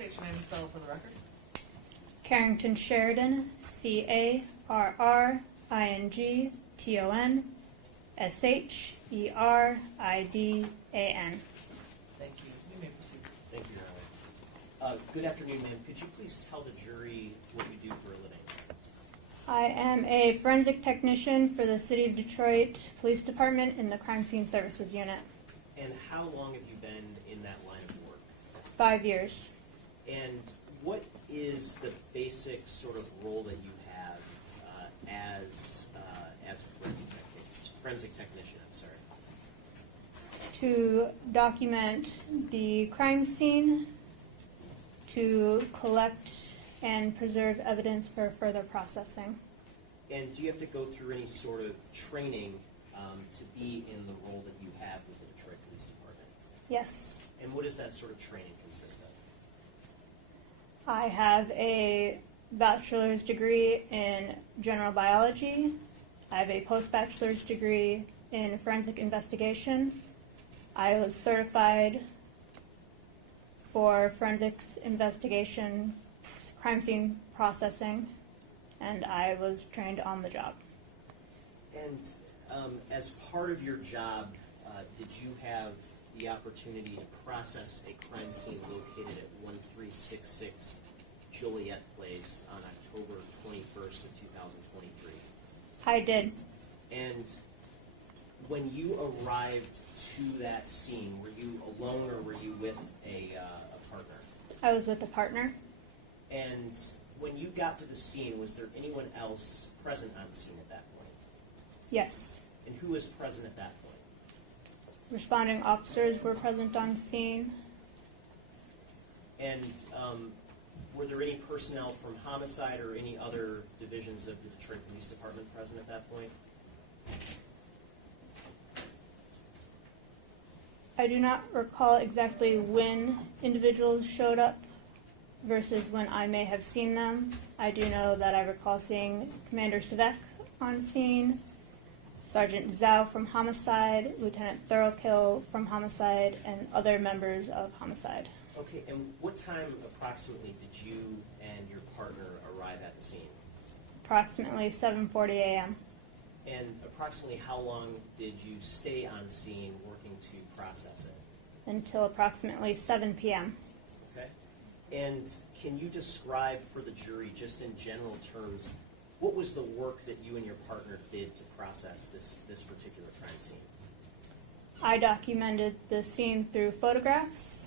State your name and spell for the record. Carrington Sheridan, Carrington Sheridan. Thank you. You may proceed. Thank you, Your Honor. Good afternoon, ma'am. Could you please tell the jury what you do for a living? I am a forensic technician for the City of Detroit Police Department in the Crime Scene Services Unit. And how long have you been in that line of work? 5 years. And what is the basic sort of role that you have as a forensic technician? I'm sorry. To document the crime scene, to collect and preserve evidence for further processing. And do you have to go through any sort of training to be in the role that you have with the Detroit Police Department? Yes. And what does that sort of training consist of? I have a bachelor's degree in general biology. I have a post-bachelor's degree in forensic investigation. I was certified for forensics investigation, crime scene processing, and I was trained on the job. And as part of your job, did you have the opportunity to process a crime scene located at 1366 Joliet Place on October 21st of 2023? I did. And when you arrived to that scene, were you alone or were you with a partner? I was with a partner. And when you got to the scene, was there anyone else present on scene at that point? Yes. And who was present at that point? Responding officers were present on scene. And were there any personnel from homicide or any other divisions of the Detroit Police Department present at that point? I do not recall exactly when individuals showed up versus when I may have seen them. I do know that I recall seeing Commander Svek on scene, Sergeant Zhao from Homicide, Lieutenant Thorokill from Homicide, and other members of Homicide. Okay, and what time approximately did you and your partner arrive at the scene? Approximately 7:40 a.m. And approximately how long did you stay on scene working to process it? Until approximately 7 p.m. Okay. And can you describe for the jury, just in general terms, what was the work that you and your partner did to process this particular crime scene? I documented the scene through photographs.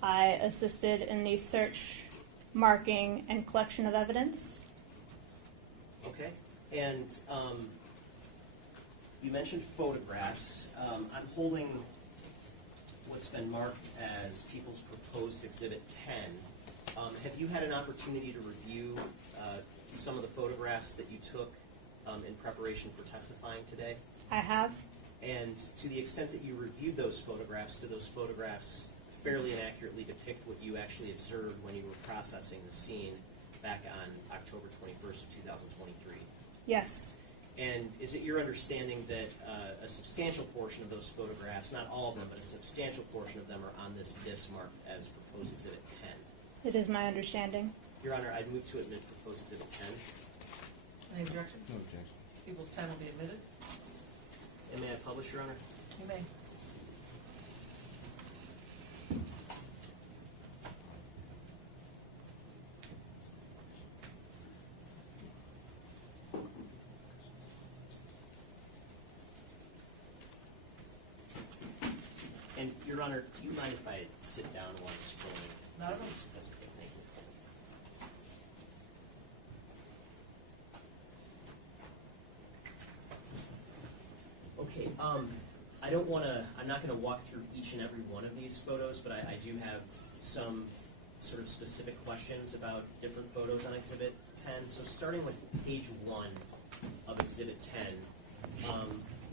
I assisted in the search, marking, and collection of evidence. Okay. And you mentioned photographs. I'm holding what's been marked as People's Proposed Exhibit 10. Have you had an opportunity to review some of the photographs that you took in preparation for testifying today? I have. And to the extent that you reviewed those photographs, do those photographs fairly and accurately depict what you actually observed when you were processing the scene back on October 21st of 2023? Yes. And is it your understanding that a substantial portion of those photographs, not all of them, but a substantial portion of them are on this disc marked as Proposed Exhibit 10? It is my understanding. Your Honor, I'd move to admit Proposed Exhibit 10. Any objection? No objection. People's 10 will be admitted. And may I publish, Your Honor? You may. And, Your Honor, do you mind if I sit down while I'm scrolling? Not at all. That's okay, thank you. Okay, I'm not going to walk through each and every one of these photos, but I do have some sort of specific questions about different photos on Exhibit 10. So starting with page 1 of Exhibit 10,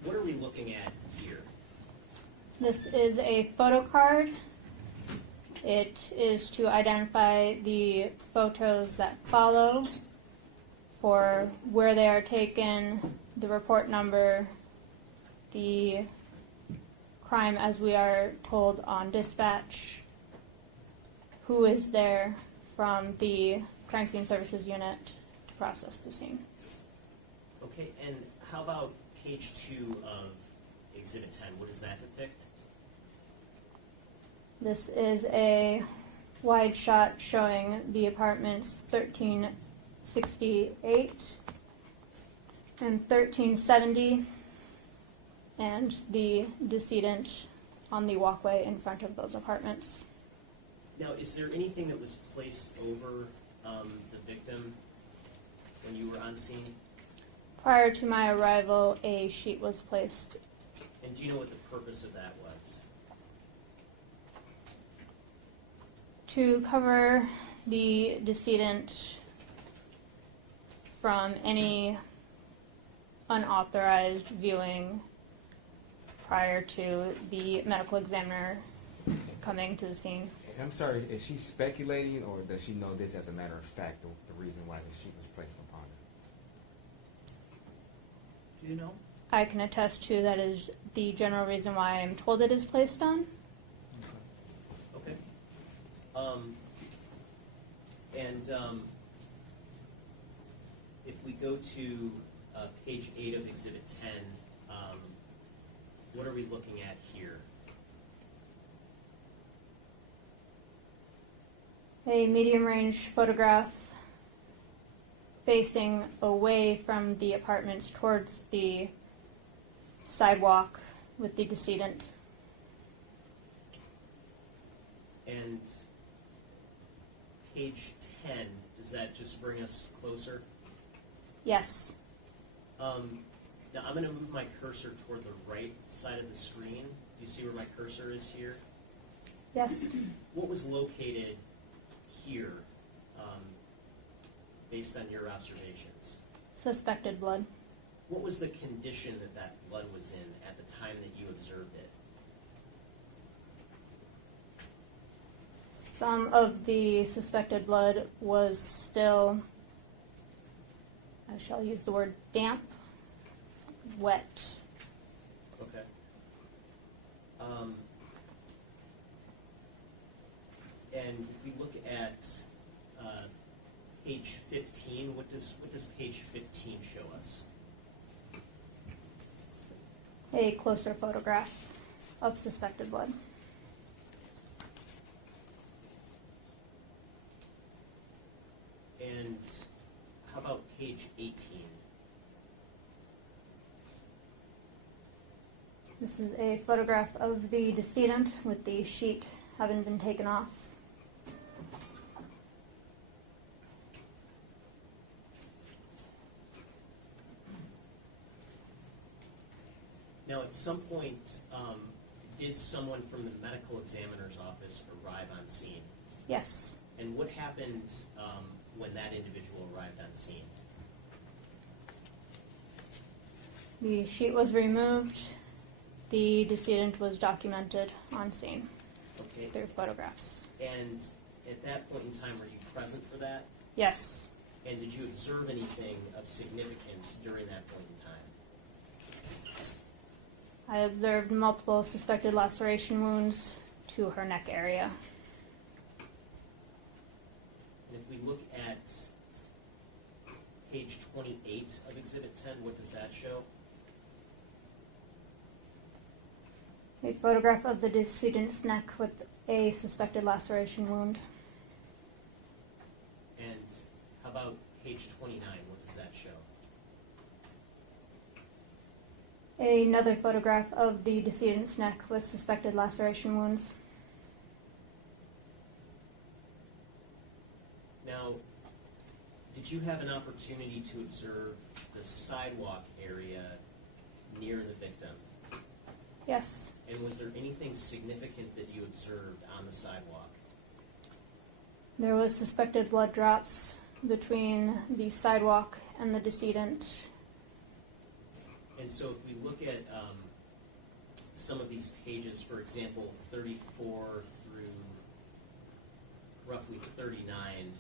what are we looking at here? This is a photo card. It is to identify the photos that follow for where they are taken, the report number, the crime as we are told on dispatch, who is there from the crime scene services unit to process the scene. Okay, and how about page 2 of Exhibit 10? What does that depict? This is a wide shot showing the apartments 1368 and 1370 and the decedent on the walkway in front of those apartments. Now, is there anything that was placed over the victim when you were on scene? Prior to my arrival, a sheet was placed. And do you know what the purpose of that was? To cover the decedent from any unauthorized viewing prior to the medical examiner coming to the scene. I'm sorry, is she speculating, or does she know this as a matter of fact, the reason why the sheet was placed upon her? Do you know? I can attest to that is the general reason why I'm told it is placed on. Okay. If we go to page 8 of Exhibit 10, what are we looking at here? A medium range photograph facing away from the apartments towards the sidewalk with the decedent. And page 10, does that just bring us closer? Yes. Now I'm going to move my cursor toward the right side of the screen. Do you see where my cursor is here? Yes. What was located here based on your observations? Suspected blood. What was the condition that that blood was in at the time that you observed it? Some of the suspected blood was still, I shall use the word damp, wet. Okay. And if we look at page 15, what does page 15 show us? A closer photograph of suspected blood. And how about page 18? This is a photograph of the decedent with the sheet having been taken off. Now, at some point, did someone from the medical examiner's office arrive on scene? Yes. And what happened when that individual arrived on scene? The sheet was removed. The decedent was documented on scene Okay. through photographs. And at that point in time, were you present for that? Yes. And did you observe anything of significance during that point in time? I observed multiple suspected laceration wounds to her neck area. And if we look at page 28 of Exhibit 10, what does that show? A photograph of the decedent's neck with a suspected laceration wound. And how about page 29, what does that show? Another photograph of the decedent's neck with suspected laceration wounds. Now, did you have an opportunity to observe the sidewalk area near the victim? Yes. And was there anything significant that you observed on the sidewalk? There was suspected blood drops between the sidewalk and the decedent. And so if we look at some of these pages, for example, 34 through roughly 39,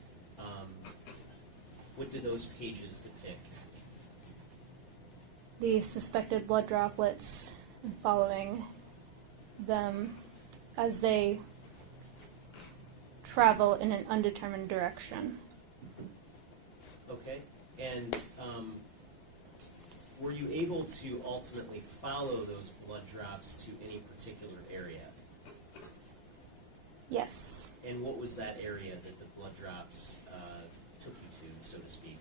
what do those pages depict? The suspected blood droplets and following them as they travel in an undetermined direction. Okay, and were you able to ultimately follow those blood drops to any particular area? Yes. And what was that area that the blood drops took you to, so to speak?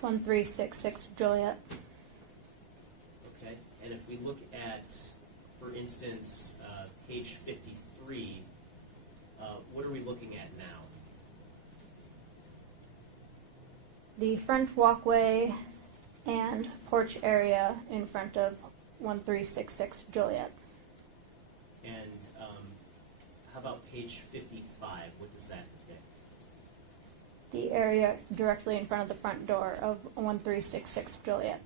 1366 Joliet. Okay, and if we look at, for instance, page 53, what are we looking at now? The front walkway and porch area in front of 1366 Joliet. And how about page 55? What does that depict? The area directly in front of the front door of 1366 Joliet.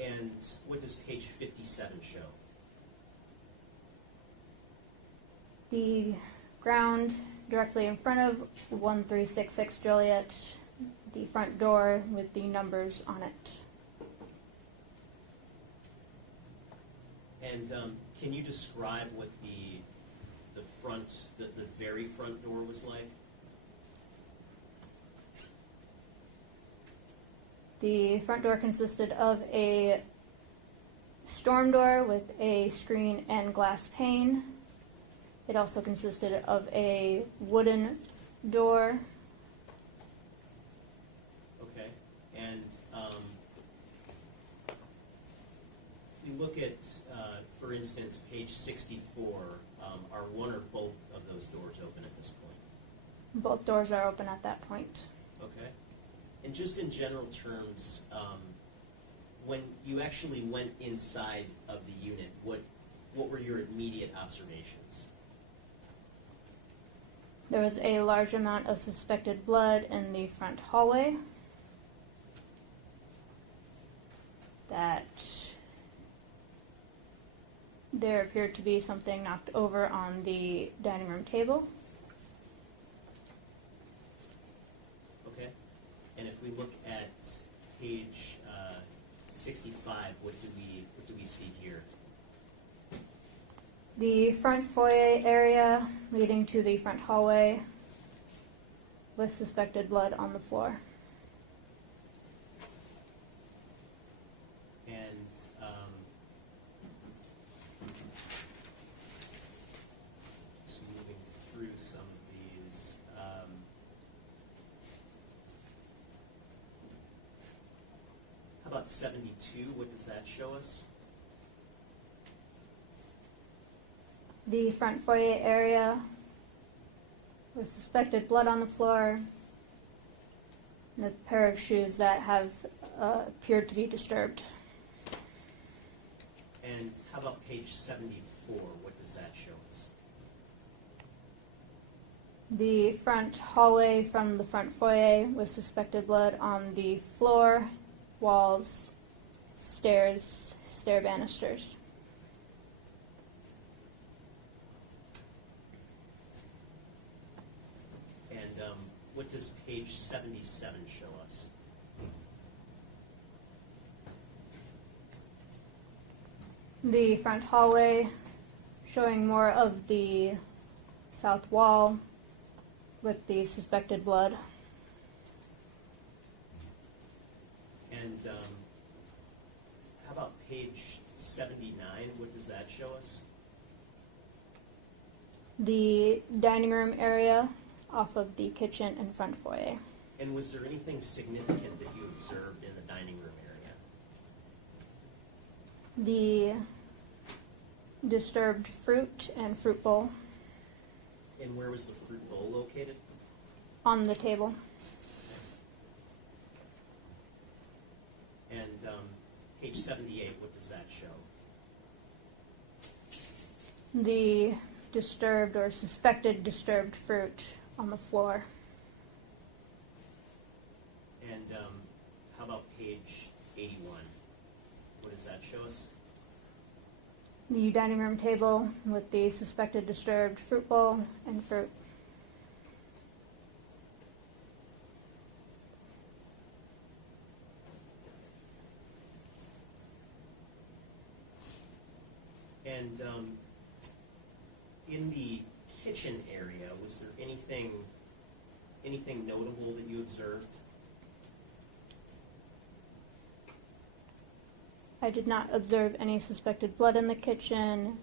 And what does page 57 show? The ground directly in front of 1366 Joliet, the front door with the numbers on it. And can you describe what the front, the very front door was like? The front door consisted of a storm door with a screen and glass pane. It also consisted of a wooden door. Okay, and if you look at, for instance, page 64, are one or both of those doors open at this point? Both doors are open at that point. Okay. And just in general terms, when you actually went inside of the unit, what were your immediate observations? There was a large amount of suspected blood in the front hallway. That there appeared to be something knocked over on the dining room table. Okay. And if we look at page 65, what do we see here? The front foyer area leading to the front hallway with suspected blood on the floor. And just moving through some of these. How about 72? What does that show us? The front foyer area with suspected blood on the floor and a pair of shoes that have appeared to be disturbed. And how about page 74? What does that show us? The front hallway from the front foyer with suspected blood on the floor, walls, stairs, stair banisters. And what does page 77 show us? The front hallway showing more of the south wall with the suspected blood. And how about page 79? What does that show us? The dining room area off of the kitchen and front foyer. And was there anything significant that you observed in the dining room area? The disturbed fruit and fruit bowl And where was the fruit bowl located? on the table. And page 78, what does that show? The disturbed or suspected disturbed fruit on the floor. And how about page 81? What does that show us? The dining room table with the suspected disturbed fruit bowl and fruit. And in the kitchen area, was there anything notable that you observed? I did not observe any suspected blood in the kitchen.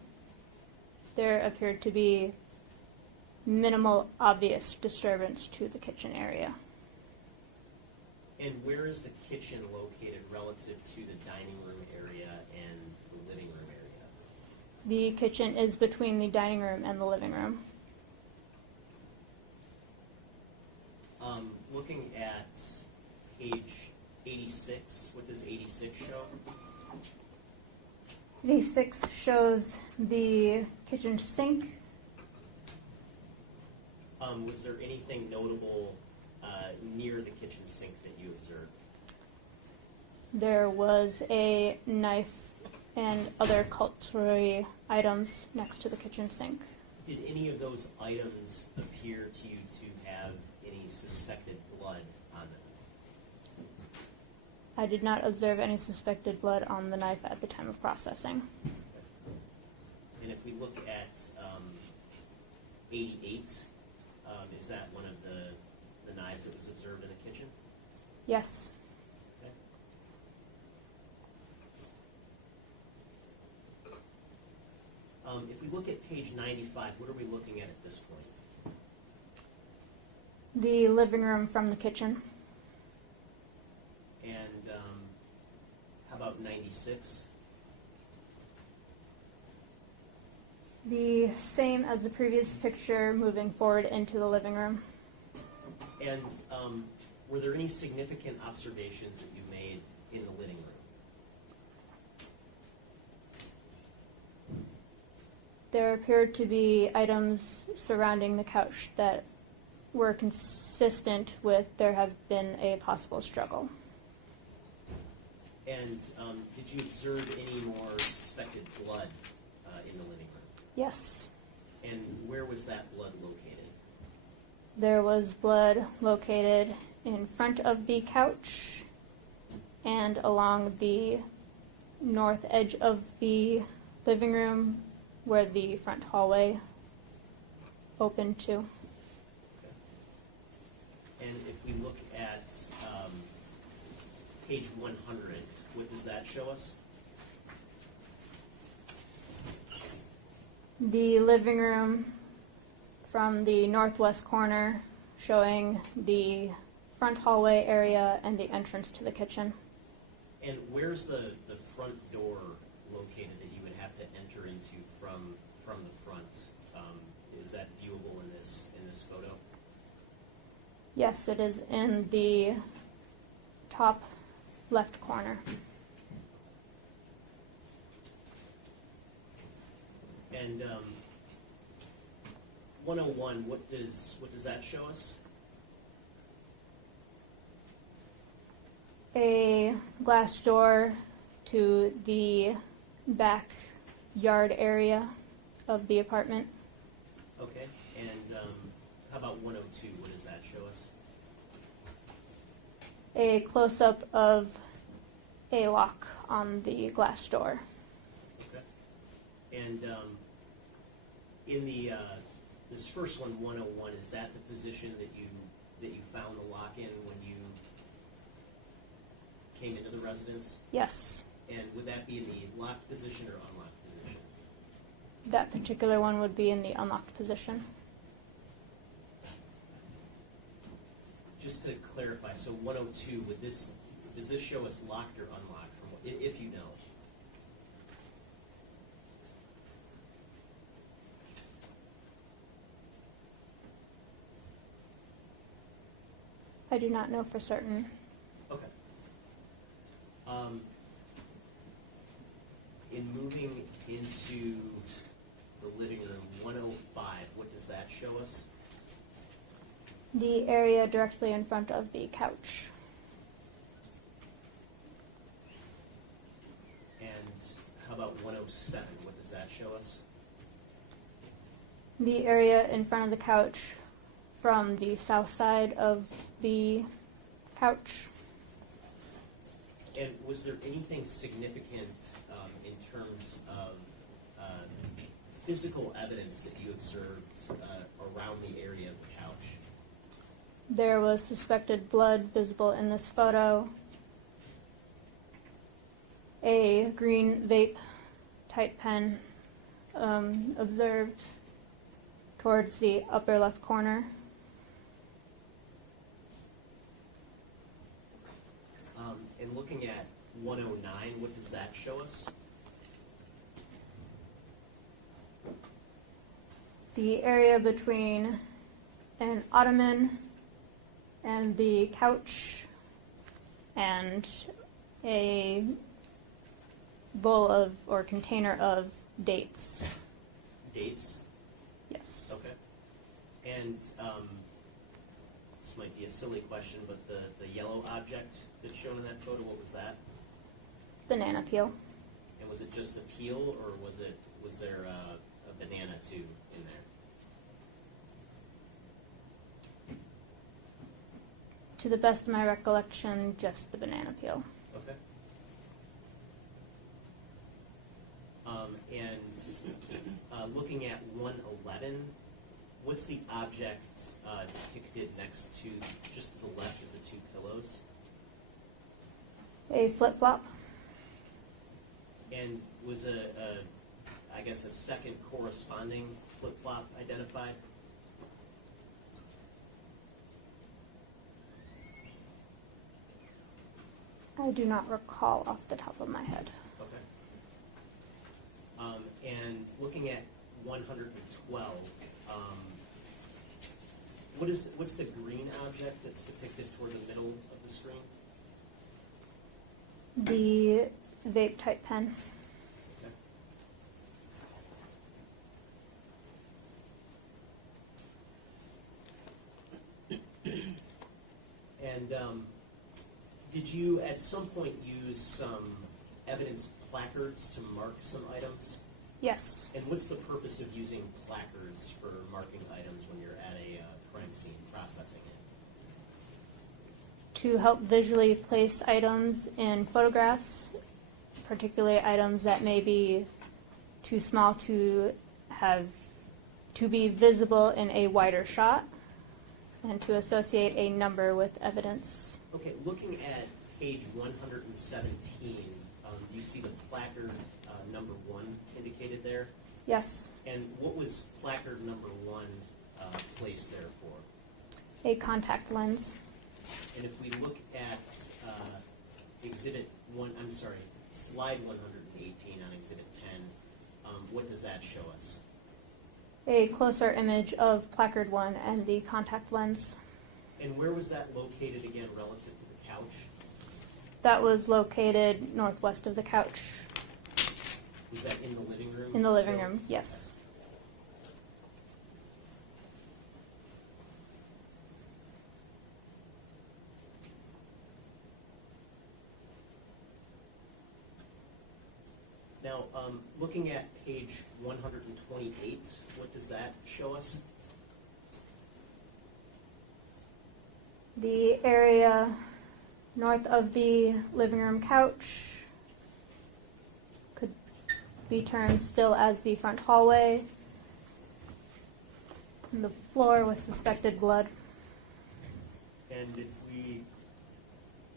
There appeared to be minimal obvious disturbance to the kitchen area. And where is the kitchen located relative to the dining room area and the living room area? The kitchen is between the dining room and the living room. Looking at page 86, what does 86 show? 86 shows the kitchen sink. Was there anything notable near the kitchen sink that you observed? There was a knife and other cutlery items next to the kitchen sink. Did any of those items appear to you to have any suspected blood on them? I did not observe any suspected blood on the knife at the time of processing. And if we look at 88, is that one of the knives that was observed in the kitchen? Yes. Okay. If we look at page 95, what are we looking at this point? The living room from the kitchen. And how about 96? The same as the previous picture, moving forward into the living room. And were there any significant observations that you made in the living room? There appeared to be items surrounding the couch that were consistent with there have been a possible struggle. And did you observe any more suspected blood in the living room? Yes. And where was that blood located? There was blood located in front of the couch and along the north edge of the living room where the front hallway opened to. Okay. And if we look at page 100, what does that show us? The living room from the northwest corner, showing the front hallway area and the entrance to the kitchen. And where's the front door located that you would have to enter into from the front? Is that viewable in this photo? Yes, it is in the top left corner. And 101, what does that show us? A glass door to the backyard area of the apartment. Okay. And how about 102? What does that show us? A close-up of a lock on the glass door. Okay. And in the this first one, 101, is that the position that you found the lock in when you came into the residence? Yes, And would that be in the locked position or unlocked position? that particular one would be in the unlocked position. Just to clarify, so 102, does this show us locked or unlocked, if you know? I do not know for certain. Okay. In moving into the living room, 105, what does that show us? The area directly in front of the couch. And how about 107, what does that show us? The area in front of the couch from the south side of the couch. And was there anything significant in terms of physical evidence that you observed around the area of the couch? There was suspected blood visible in this photo. A green vape type pen observed towards the upper left corner. And looking at 109, what does that show us? The area between an ottoman and the couch and a bowl of or container of dates. Dates? Yes. Okay. And this might be a silly question, but the yellow object that's shown in that photo, what was that? Banana peel. And was it just the peel, or was there a banana too in there? To the best of my recollection, just the banana peel. Okay. And looking at 111, what's the object depicted next to just to the left of the two pillows? A flip-flop. And was I guess a second corresponding flip-flop identified? I do not recall off the top of my head. Okay. And looking at 112, what's the green object that's depicted toward the middle of the screen? The vape type pen. Okay. And did you at some point use some evidence placards to mark some items? Yes. And what's the purpose of using placards for marking items when you're at a crime scene processing it? To help visually place items in photographs, particularly items that may be too small to be visible in a wider shot, and to associate a number with evidence. Okay, looking at page 117, do you see the placard number 1 indicated there? Yes. And what was placard number 1 placed there for? A contact lens. And if we look at slide 118 on exhibit 10, what does that show us? A closer image of placard 1 and the contact lens. And where was that located again relative to the couch? That was located northwest of the couch. Was that in the living room? In the living room, yes. Now, looking at page 128, what does that show us? The area north of the living room couch could be termed still as the front hallway. And the floor with suspected blood. And if we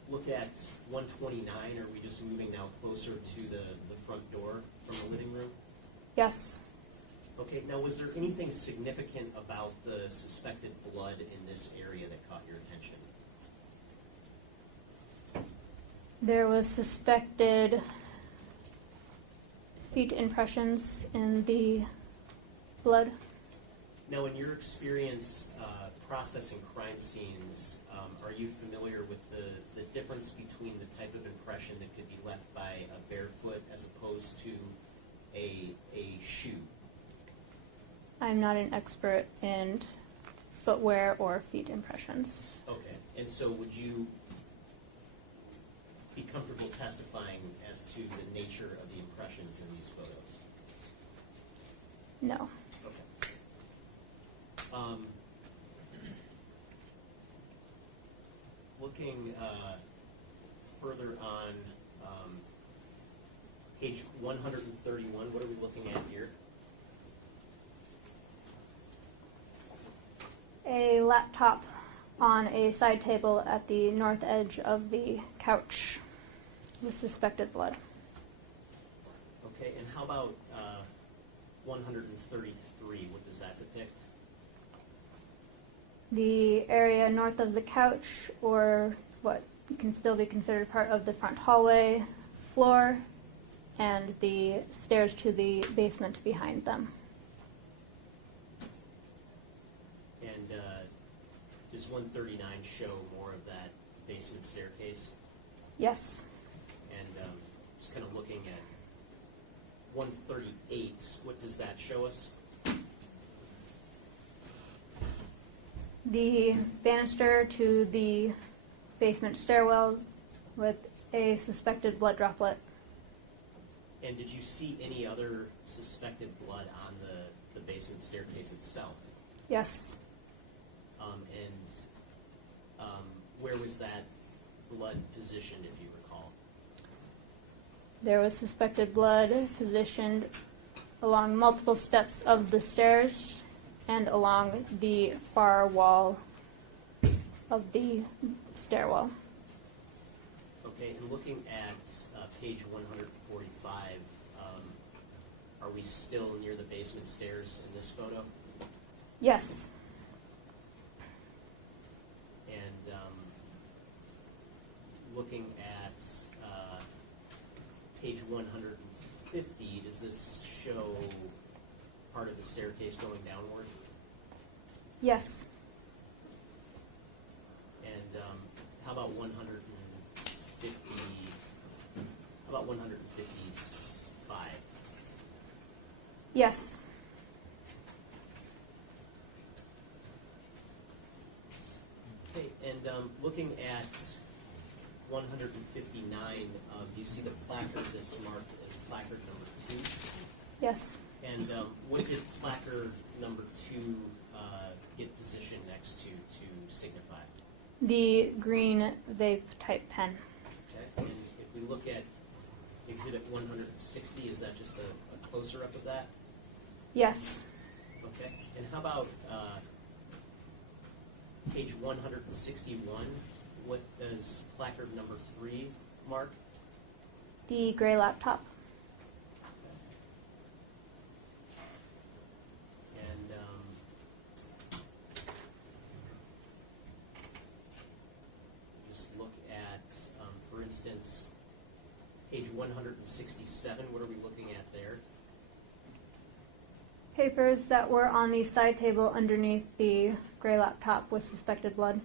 look at 129, are we just moving now closer to the front door from the living room? Yes. Okay, now was there anything significant about the suspected blood in this area that caught your attention? There was suspected feet impressions in the blood. Now, in your experience processing crime scenes, are you familiar with the difference between the type of impression that could be left by a barefoot as opposed to a shoe? I'm not an expert in footwear or feet impressions. Okay, and so would you be comfortable testifying as to the nature of the impressions in these photos? No. Okay. Looking further on page 131, what are we looking at here? laptop on a side table at the north edge of the couch with suspected blood. Okay, and how about 133? What does that depict? The area north of the couch, or what can still be considered part of the front hallway floor, and the stairs to the basement behind them. And does 139 show more of that basement staircase? Yes. And just kind of looking at 138, what does that show us? The banister to the basement stairwell with a suspected blood droplet. And did you see any other suspected blood on the basement staircase itself? Yes. Where was that blood positioned, if you recall? There was suspected blood positioned along multiple steps of the stairs and along the far wall of the stairwell. Okay, and looking at page 145, are we still near the basement stairs in this photo? Yes. And looking at page 150, does this show part of the staircase going downward? Yes. And how about 150? How about 155? Yes. Okay, and looking at 159, do you see the placard that's marked as placard number 2? Yes. And what did placard number 2 get positioned next to signify? The green vape type pen. Okay, and if we look at exhibit 160, is that just a closer up of that? Yes. Okay, and how about page 161? What does placard number 3 mark? The gray laptop. And just look at, for instance, page 167. What are we looking at there? Papers that were on the side table underneath the gray laptop with suspected blood.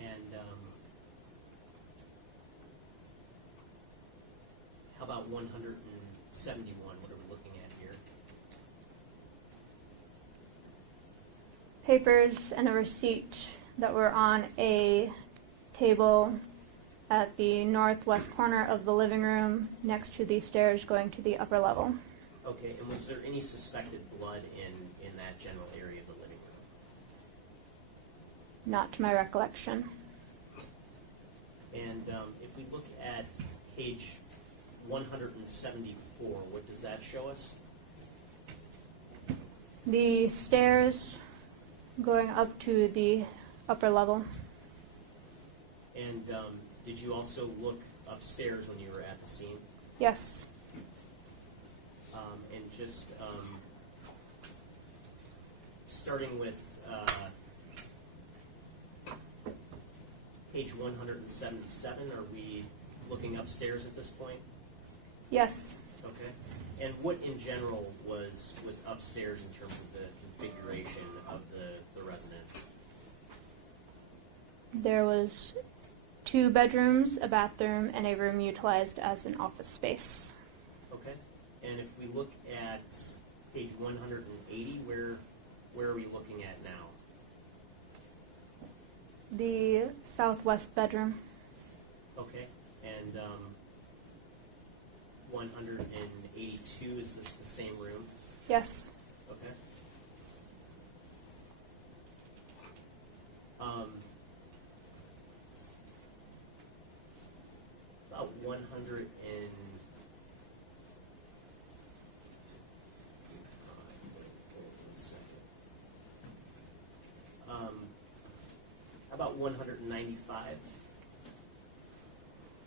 And how about 171? What are we looking at here? Papers and a receipt that were on a table at the northwest corner of the living room next to the stairs going to the upper level. Okay, and was there any suspected blood in that general area of the living room? Not to my recollection. And if we look at page 174, what does that show us? The stairs going up to the upper level. And did you also look upstairs when you were at the scene? Yes. And just starting with page 177, are we looking upstairs at this point? Yes. Okay. And what in general was upstairs in terms of the configuration of the residence? There was 2 bedrooms, a bathroom, and a room utilized as an office space. Okay. And if we look at page 180, where are we looking at now? The southwest bedroom. Okay. And 182, is this the same room? Yes. Okay. About 100 and... one second. about 195?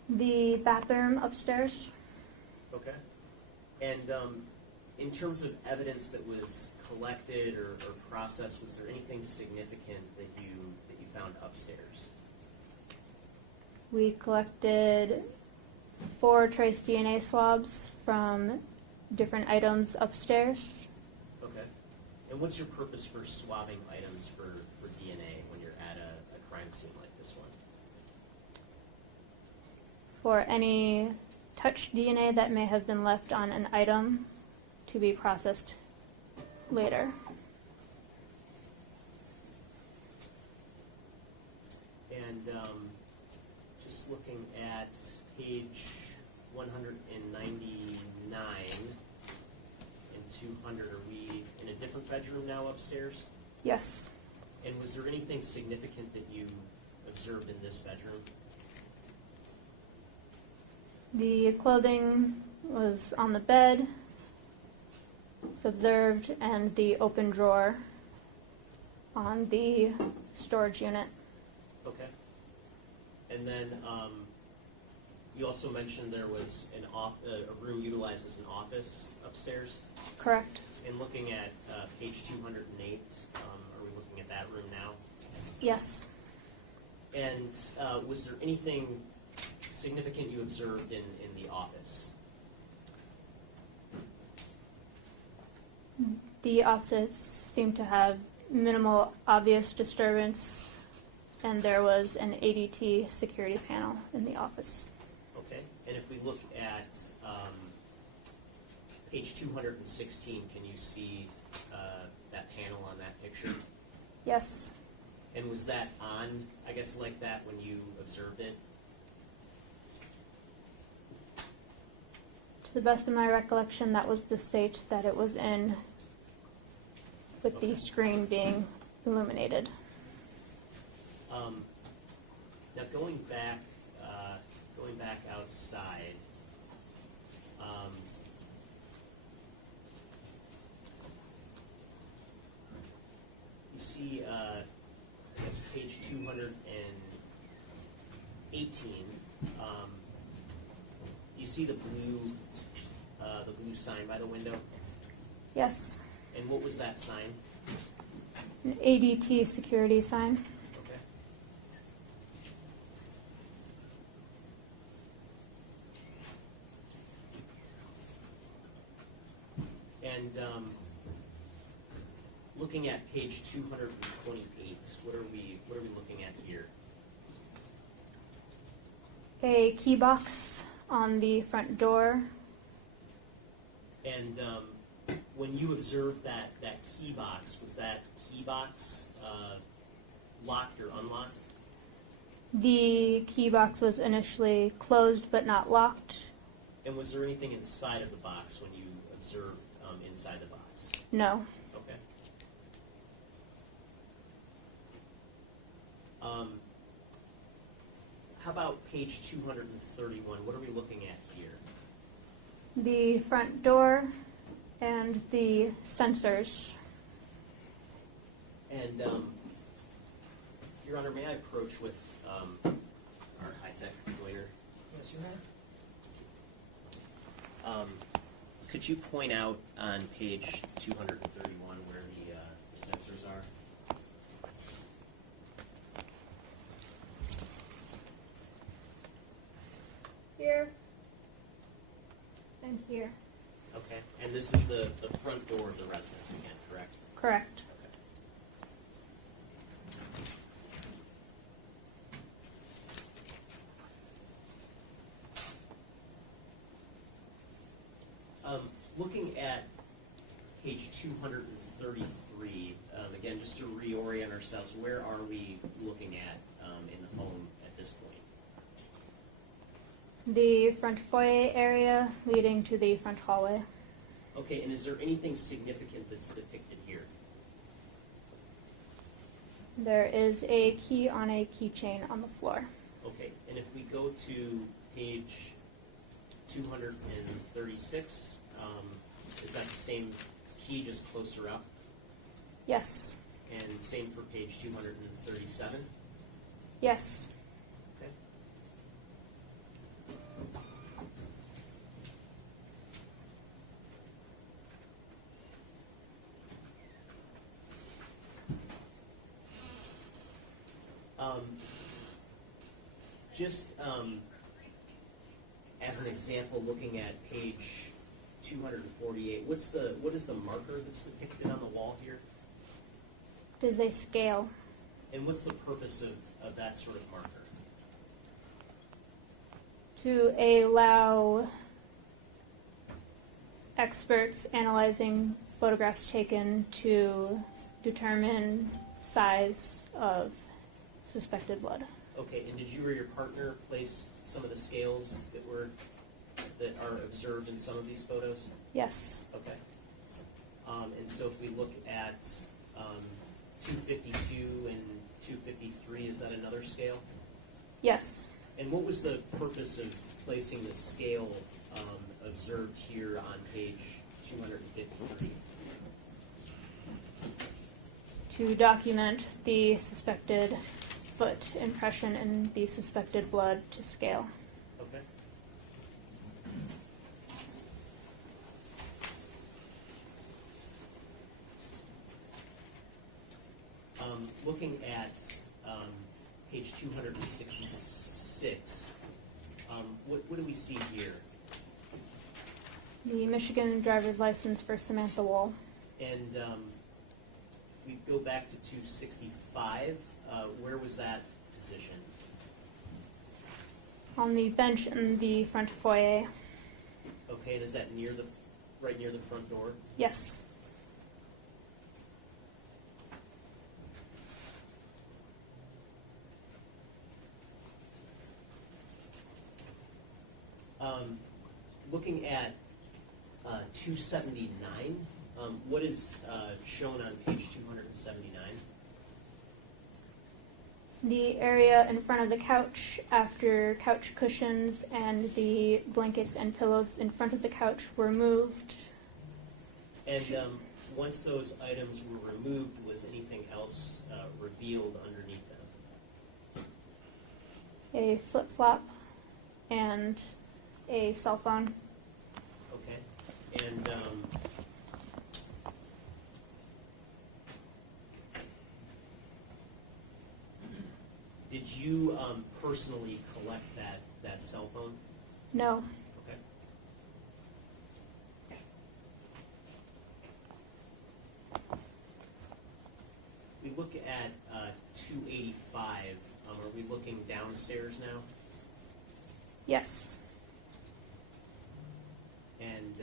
The bathroom upstairs. Okay. And in terms of evidence that was collected or processed, was there anything significant that you found upstairs? We collected 4 trace DNA swabs from different items upstairs. Okay. And what's your purpose for swabbing items for DNA when you're at a crime scene like this one? For any touch DNA that may have been left on an item to be processed later. And just looking at page 199 and 200, are we in a different bedroom now upstairs? Yes. And was there anything significant that you observed in this bedroom? The clothing was on the bed, it's observed, and the open drawer on the storage unit. Okay. And then you also mentioned there was a room utilized as an office upstairs. Correct. And looking at page 208, are we looking at that room now? Yes. And was there anything significant you observed in the office? The offices seemed to have minimal obvious disturbance, and there was an ADT security panel in the office. Okay. And if we look at page 216, can you see that panel on that picture? Yes. And was that on, I guess, like that when you observed it? To the best of my recollection, that was the state that it was in, with the screen being illuminated. Now going back outside, you see, I guess page 218. You see the blue sign by the window. Yes. And what was that sign? An ADT security sign. Okay. And looking at page 228, what are we looking at here? A key box on the front door. And when you observed that key box, was that key box locked or unlocked? The key box was initially closed but not locked. And was there anything inside of the box when you observed inside the box? No. Okay. How about page 231? What are we looking at here? The front door and the sensors. And, Your Honor, may I approach with our high-tech lawyer? Yes, Your Honor. Could you point out on page 231 where the sensors are? Here. And here. Okay. And this is the front door of the residence again, correct? Correct. Looking at page 233, again, just to reorient ourselves, where are we looking at in the home at this point? The front foyer area leading to the front hallway. Okay, and is there anything significant that's depicted here? There is a key on a keychain on the floor. Okay, and if we go to page 236, is that the same key, just closer up? Yes. And same for page 237? Yes. Okay. Just as an example, looking at page 248, what is the marker that's depicted on the wall here? It is a scale. And what's the purpose of that sort of marker? To allow experts analyzing photographs taken to determine size of suspected blood. Okay, and did you or your partner place some of the scales that are observed in some of these photos? Yes. Okay. And so if we look at 252 and 253, is that another scale? Yes. And what was the purpose of placing the scale observed here on page 253? To document the suspected foot impression in the suspected blood to scale. Okay. Looking at page 266, what do we see here? The Michigan driver's license for Samantha Woll. And we go back to 265. Where was that position? On the bench in the front foyer. Okay, and is that right near the front door? Yes. Looking at 279, what is shown on page 279? The area in front of the couch after couch cushions and the blankets and pillows in front of the couch were moved. And once those items were removed, was anything else revealed underneath them? A flip-flop and a cell phone. Okay. And did you personally collect that cell phone? No. Okay. We look at 285. Are we looking downstairs now? Yes. And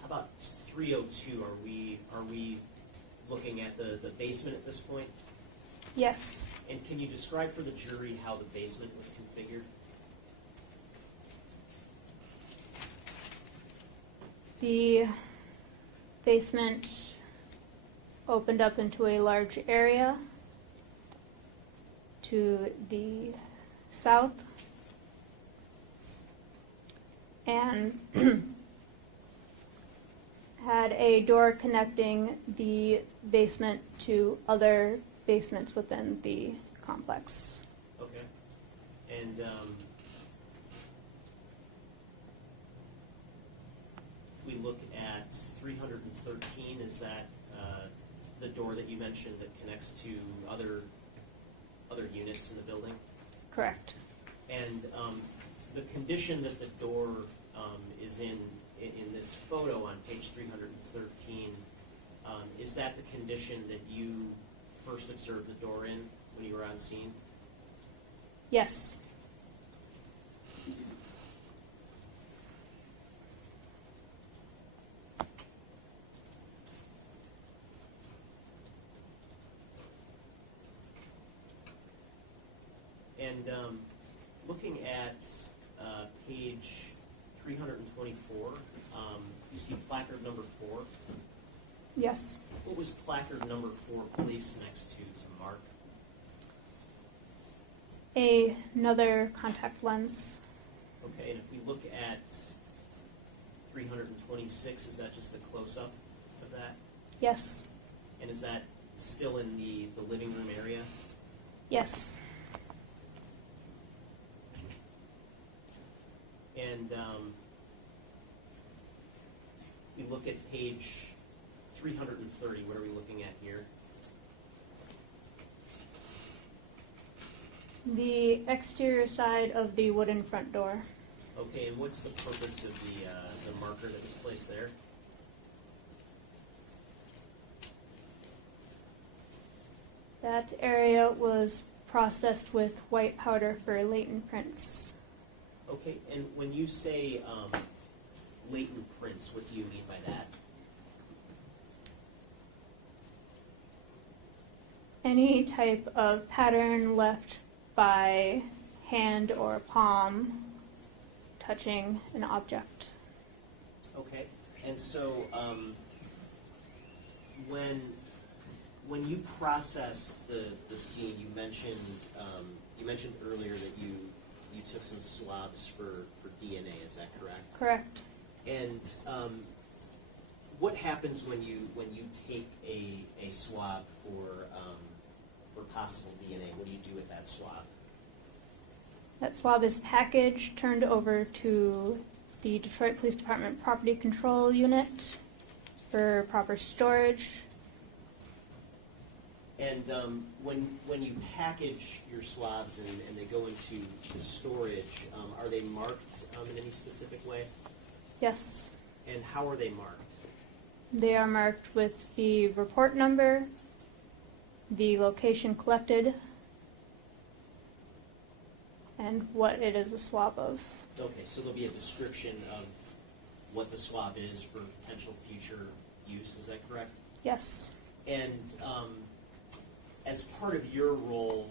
how about 302? Are we looking at the basement at this point? Yes. And can you describe for the jury how the basement was configured? The basement opened up into a large area to the south and had a door connecting the basement to other basements within the complex. Okay. And we look at 313. Is that the door that you mentioned that connects to other units in the building? Correct. And the condition that the door is in this photo on page 313, is that the condition that you first observed the door in when you were on scene? Yes. And looking at page 324, you see placard number 4. Yes. What was placard number 4 placed next to mark? Another contact lens. Okay, and if we look at 326, is that just a close-up of that? Yes. And is that still in the living room area? Yes. And we look at page 330. What are we looking at here? The exterior side of the wooden front door. Okay, and what's the purpose of the marker that was placed there? That area was processed with white powder for latent prints. Okay, and when you say latent prints, what do you mean by that? Any type of pattern left by hand or palm touching an object. Okay, and so when you processed the scene, you mentioned earlier that you took some swabs for DNA. Is that correct? Correct. And what happens when you take a swab for possible DNA? What do you do with that swab? That swab is packaged, turned over to the Detroit Police Department Property Control Unit for proper storage. And when you package your swabs and they go into storage, are they marked in any specific way? Yes. And how are they marked? They are marked with the report number, the location collected, and what it is a swab of. Okay, so there'll be a description of what the swab is for potential future use. Is that correct? Yes. And as part of your role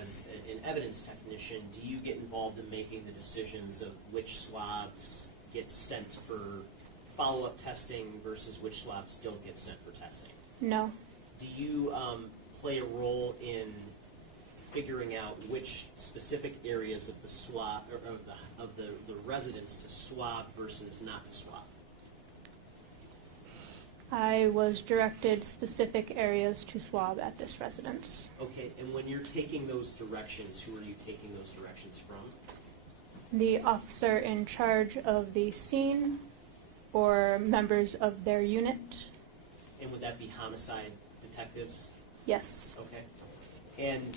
as an evidence technician, do you get involved in making the decisions of which swabs get sent for follow-up testing versus which swabs don't get sent for testing? No. Do you play a role in figuring out which specific areas of the swab or of the residents to swab versus not to swab? I was directed specific areas to swab at this residence. Okay, and when you're taking those directions, who are you taking those directions from? The officer in charge of the scene or members of their unit. And would that be homicide detectives? Yes. Okay. And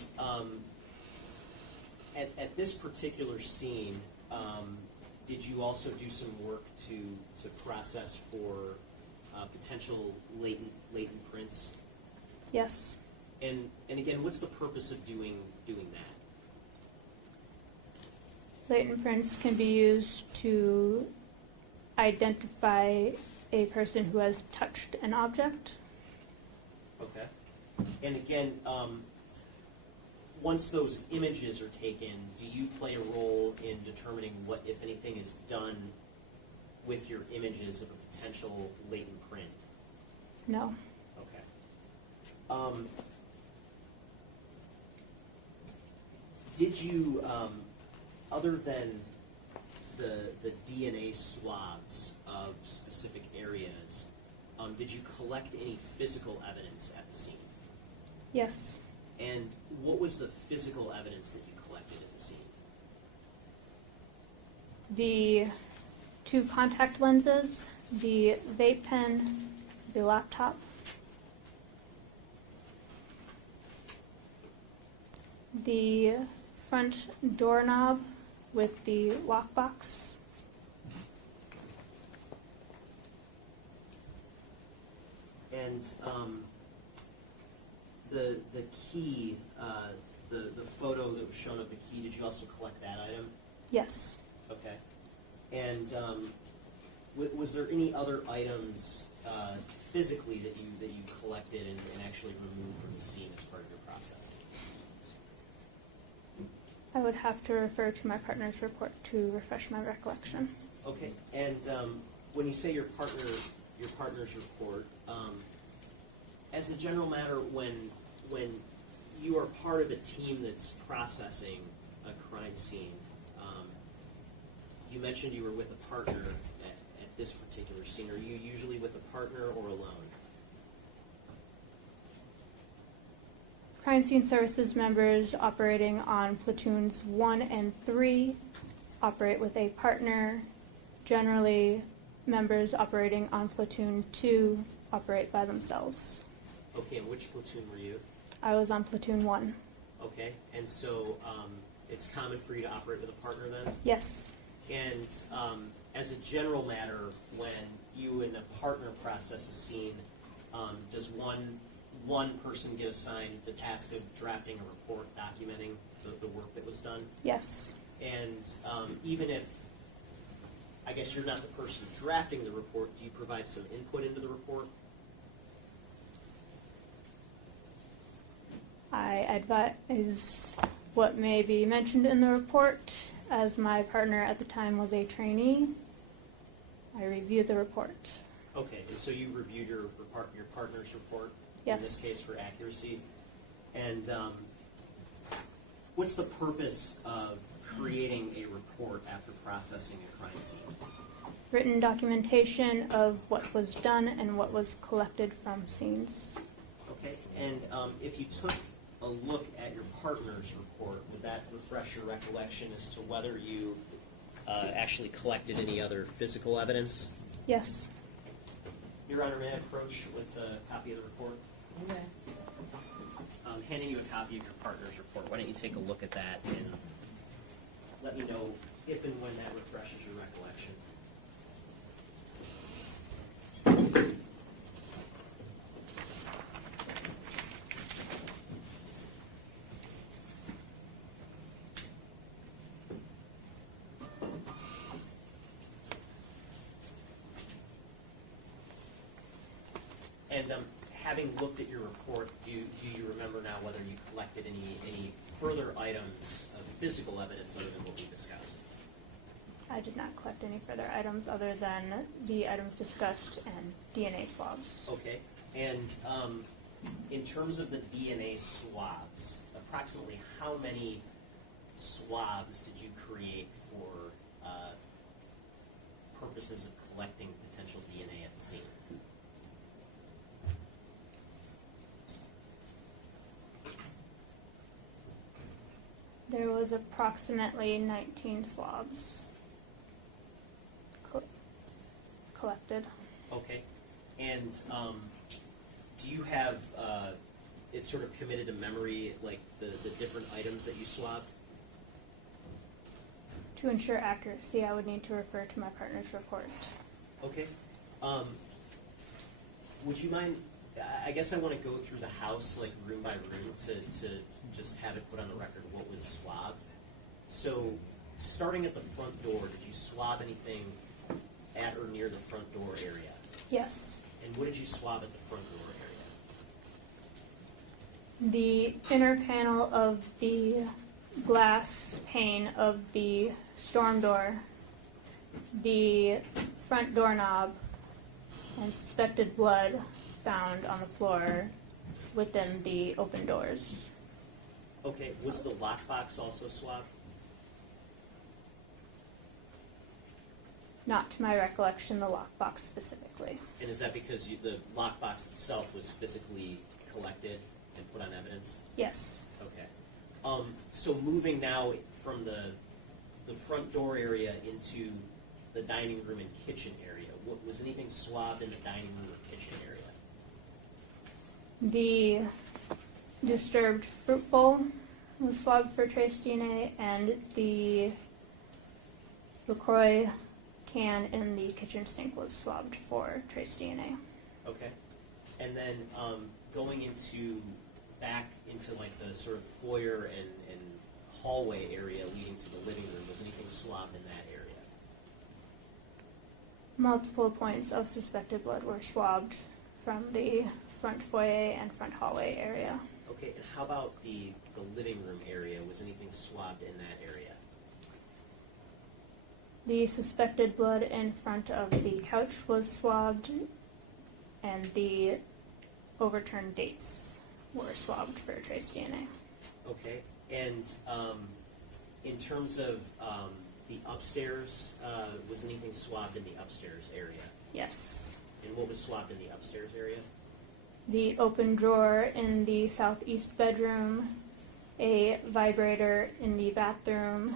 at this particular scene, did you also do some work to process for potential latent prints? Yes. And again, what's the purpose of doing that? Latent prints can be used to identify a person who has touched an object. Okay. And again, once those images are taken, do you play a role in determining what, if anything, is done with your images of a potential latent print? No. Okay. Did you, other than the DNA swabs of specific areas, did you collect any physical evidence at the scene? Yes. And what was the physical evidence that you collected at the scene? The 2 contact lenses, the vape pen, the laptop. The front doorknob with the lockbox. And the key, the photo that was shown of the key, did you also collect that item? Yes. Okay. And was there any other items physically that you collected and actually removed from the scene as part of your processing? I would have to refer to my partner's report to refresh my recollection. Okay. And when you say your partner's report, as a general matter, when you are part of a team that's processing a crime scene, you mentioned you were with a partner at this particular scene. Are you usually with a partner or alone? crime scene services members operating on platoons 1 and 3 operate with a partner. Generally, members operating on platoon 2 operate by themselves. Okay, and which platoon were you? I was on platoon 1. Okay, and so it's common for you to operate with a partner then? Yes. And as a general matter, when you and a partner process a scene, does one person get assigned the task of drafting a report documenting the work that was done? Yes. And even if, I guess you're not the person drafting the report, do you provide some input into the report? I advise what may be mentioned in the report. As my partner at the time was a trainee, I reviewed the report. Okay, and so you reviewed your partner's report? Yes. In this case for accuracy. And what's the purpose of creating a report after processing a crime scene? Written documentation of what was done and what was collected from scenes. Okay, and if you took a look at your partner's report, would that refresh your recollection as to whether you actually collected any other physical evidence? Yes. Your Honor, may I approach with a copy of the report? You may. I'm handing you a copy of your partner's report. Why don't you take a look at that and let me know if and when that refreshes your recollection. And having looked at your report, do you remember now whether you collected any further items of physical evidence other than what we discussed? I did not collect any further items other than the items discussed and DNA swabs. Okay. And in terms of the DNA swabs, approximately how many swabs did you create for purposes of collecting potential DNA at the scene? There was approximately 19 swabs collected. Okay. And do you have it sort of committed to memory, like the different items that you swabbed? To ensure accuracy, I would need to refer to my partner's report. Okay. Would you mind, I guess I want to go through the house, like room by room, to just have it put on the record what was swabbed. So, starting at the front door, did you swab anything at or near the front door area? Yes. And what did you swab at the front door area? The inner panel of the glass pane of the storm door, the front doorknob, and suspected blood found on the floor within the open doors. Okay, was the lockbox also swabbed? Not to my recollection, the lockbox specifically. And is that because the lockbox itself was physically collected and put on evidence? Yes. Okay. So moving now from the front door area into the dining room and kitchen area, was anything swabbed in the dining room or kitchen area? The disturbed fruit bowl was swabbed for trace DNA, and the LaCroix can in the kitchen sink was swabbed for trace DNA. Okay. And then going back into like the sort of foyer and hallway area leading to the living room, was anything swabbed in that area? Multiple points of suspected blood were swabbed from the front foyer and front hallway area. Okay, and how about the living room area? Was anything swabbed in that area? The suspected blood in front of the couch was swabbed, and the overturned dates were swabbed for trace DNA. Okay, and in terms of the upstairs, was anything swabbed in the upstairs area? Yes. And what was swabbed in the upstairs area? the open drawer in the southeast bedroom, a vibrator in the bathroom,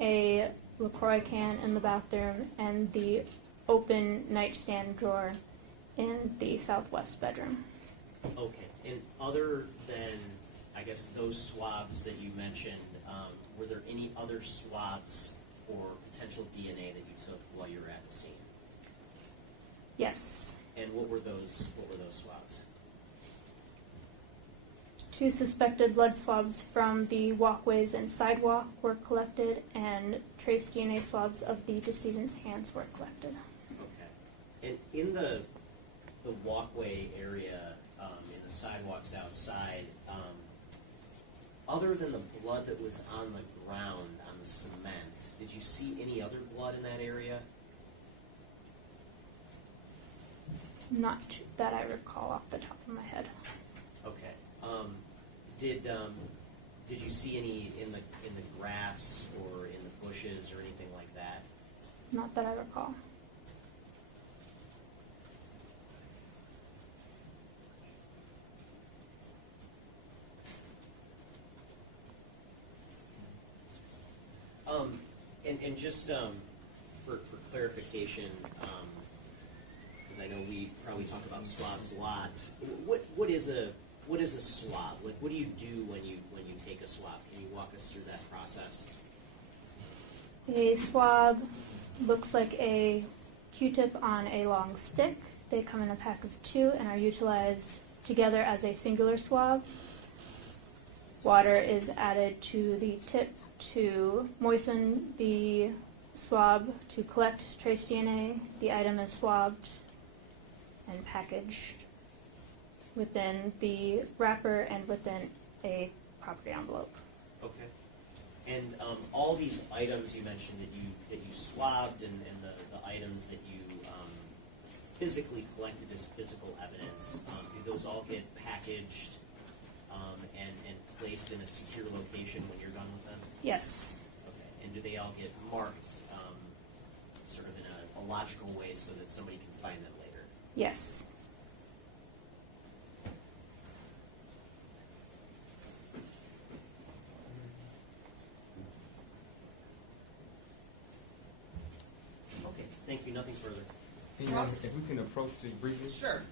a LaCroix can in the bathroom, and the open nightstand drawer in the southwest bedroom. Okay, and other than, I guess, those swabs that you mentioned, were there any other swabs for potential DNA that you took while you were at the scene? Yes. And what were those swabs? 2 suspected blood swabs from the walkways and sidewalk were collected, and trace DNA swabs of the decedent's hands were collected. Okay. And in the walkway area, in the sidewalks outside, other than the blood that was on the ground, on the cement, did you see any other blood in that area? Not that I recall off the top of my head. Okay. Did you see any in the grass or in the bushes or anything like that? Not that I recall. And just for clarification, because I know we probably talk about swabs a lot. What is a swab? Like, what do you do when you take a swab? Can you walk us through that process? A swab looks like a Q-tip on a long stick. They come in a pack of 2 and are utilized together as a singular swab. Water is added to the tip to moisten the swab to collect trace DNA. The item is swabbed and packaged within the wrapper and within a property envelope. Okay. And all these items you mentioned that you swabbed and the items that you physically collected as physical evidence, do those all get packaged and placed in a secure location when you're done with them? Yes. Okay. And do they all get marked sort of in a logical way so that somebody can find them later? Yes. Okay. Thank you. Nothing further. Hey, Ross? if we can approach this briefly. Sure.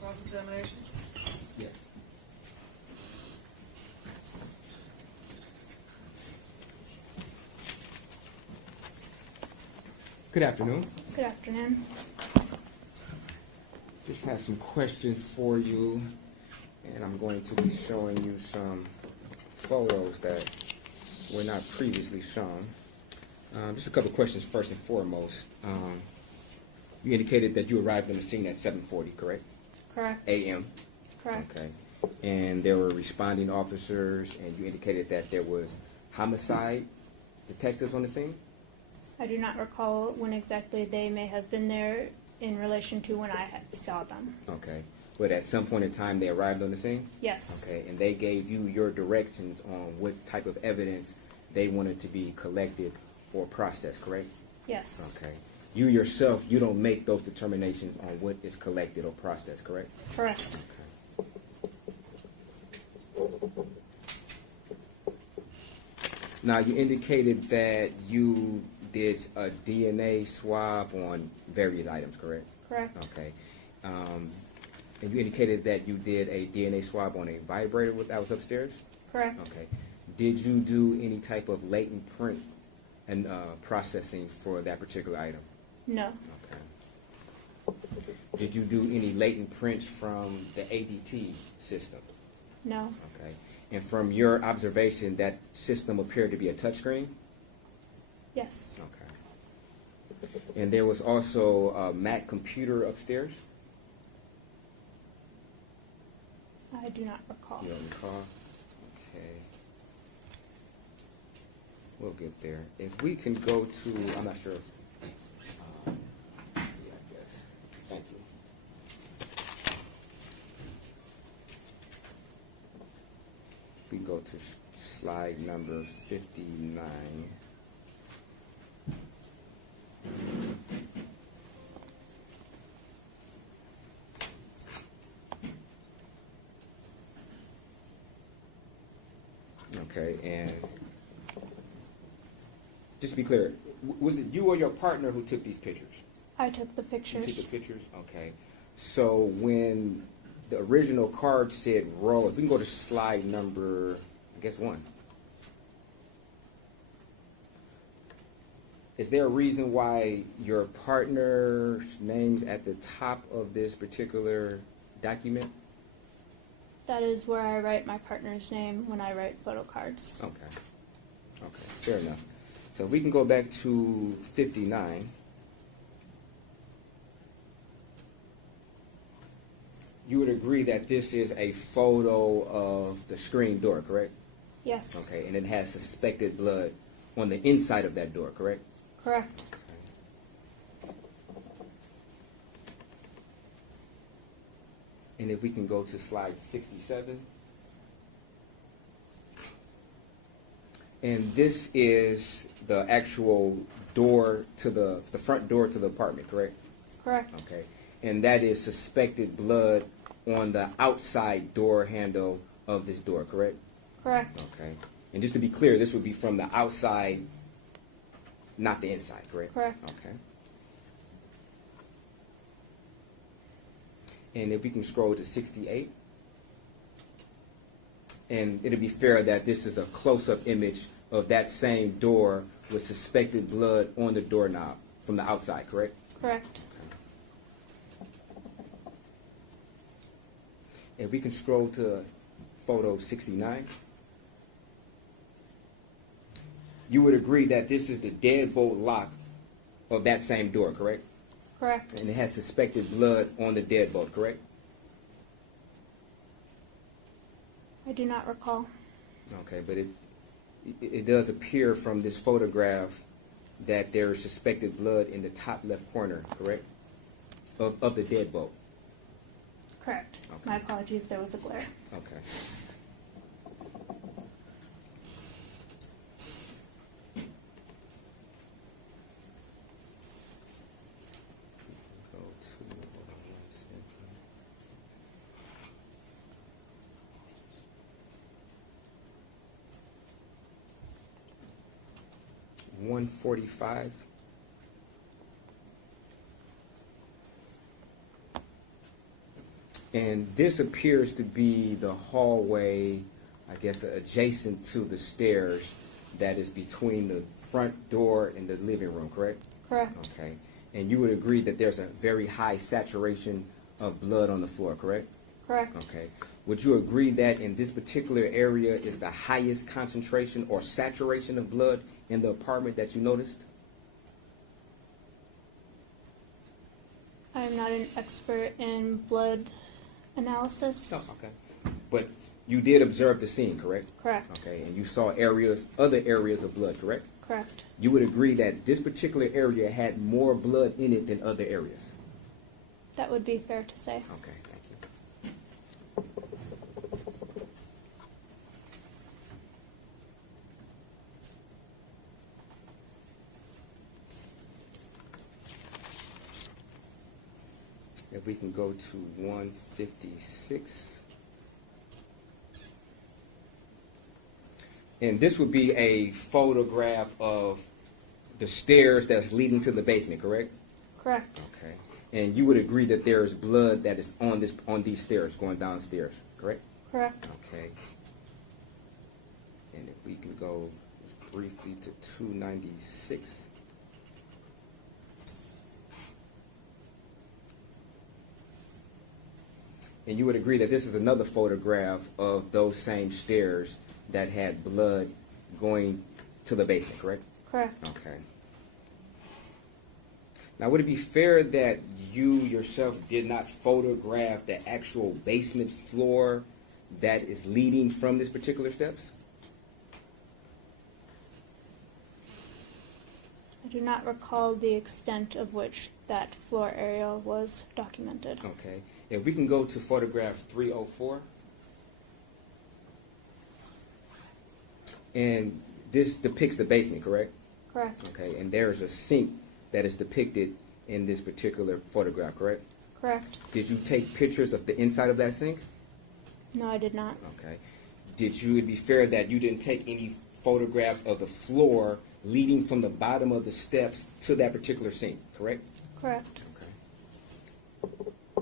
Cross-examination? Yes. Good afternoon. Good afternoon. Just have some questions for you, and I'm going to be showing you some photos that were not previously shown. Just a couple of questions first and foremost. You indicated that you arrived on the scene at 7:40, correct? Correct. A.m. Correct. Okay. And there were responding officers, and you indicated that there was homicide detectives on the scene? I do not recall when exactly they may have been there in relation to when I saw them. Okay. But at some point in time, they arrived on the scene? Yes. Okay. And they gave you your directions on what type of evidence they wanted to be collected or processed, correct? Yes. Okay. You yourself, you don't make those determinations on what is collected or processed, correct? Correct. Now, you indicated that you did a DNA swab on various items, correct? Correct. Okay. And you indicated that you did a DNA swab on a vibrator that was upstairs? Correct. Okay. Did you do any type of latent print and processing for that particular item? No. Okay. Did you do any latent prints from the ADT system? No. Okay. And from your observation, that system appeared to be a touchscreen? Yes. Okay. And there was also a Mac computer upstairs? I do not recall. You don't recall? Okay. We'll get there. If we can go to, I'm not sure. Yeah, I guess. Thank you. We can go to slide number 59. Okay, and just to be clear, was it you or your partner who took these pictures? I took the You pictures. took the pictures? Okay. So when the original card said roll, if we can go to slide number, I guess 1. Is there a reason why your partner's name's at the top of this particular document? That is where I write my partner's name when I write photo cards. Okay. Okay, fair enough. So we can go back to 59. You would agree that this is a photo of the screen door, correct? Yes. Okay, and it has suspected blood on the inside of that door, correct? Correct. And if we can go to slide 67. And this is the actual door to the front door to the apartment, correct? Correct. Okay. And that is suspected blood on the outside door handle of this door, correct? Correct. Okay. And just to be clear, this would be from the outside, not the inside, correct? Correct. Okay. And if we can scroll to 68. And it'll be fair that this is a close-up image of that same door with suspected blood on the doorknob from the outside, correct? Correct. If we can scroll to photo 69. You would agree that this is the deadbolt lock of that same door, correct? Correct. And it has suspected blood on the deadbolt, correct? I do not recall. Okay, but it does appear from this photograph that there is suspected blood in the top left corner, correct? Of the deadbolt. Correct. Okay. My apologies, there was a glare. Okay. Go to, hold on 145. And this appears to be the hallway, I guess, adjacent to the stairs that is between the front door and the living room, correct? Correct. Okay. And you would agree that there's a very high saturation of blood on the floor, correct? Correct. Okay. Would you agree that in this particular area is the highest concentration or saturation of blood in the apartment that you noticed? I'm not an expert in blood analysis. Oh, okay. But you did observe the scene, correct? Correct. Okay. And you saw other areas of blood, correct? Correct. You would agree that this particular area had more blood in it than other areas? That would be fair to say. Okay, thank you. If we can go to 156. And this would be a photograph of the stairs that's leading to the basement, correct? Correct. Okay. And you would agree that there is blood that is on these stairs, going downstairs, correct? Correct. Okay. And if we can go briefly to 296. And you would agree that this is another photograph of those same stairs that had blood going to the basement, correct? Correct. Okay. Now, would it be fair that you yourself did not photograph the actual basement floor that is leading from this particular steps? I do not recall the extent of which that floor area was documented. Okay. If we can go to photograph 304. And this depicts the basement, correct? Correct. Okay. And there's a sink that is depicted in this particular photograph, correct? Correct. Did you take pictures of the inside of that sink? No, I did not. Okay. It'd be fair that you didn't take any photographs of the floor leading from the bottom of the steps to that particular sink, correct? Correct. Okay.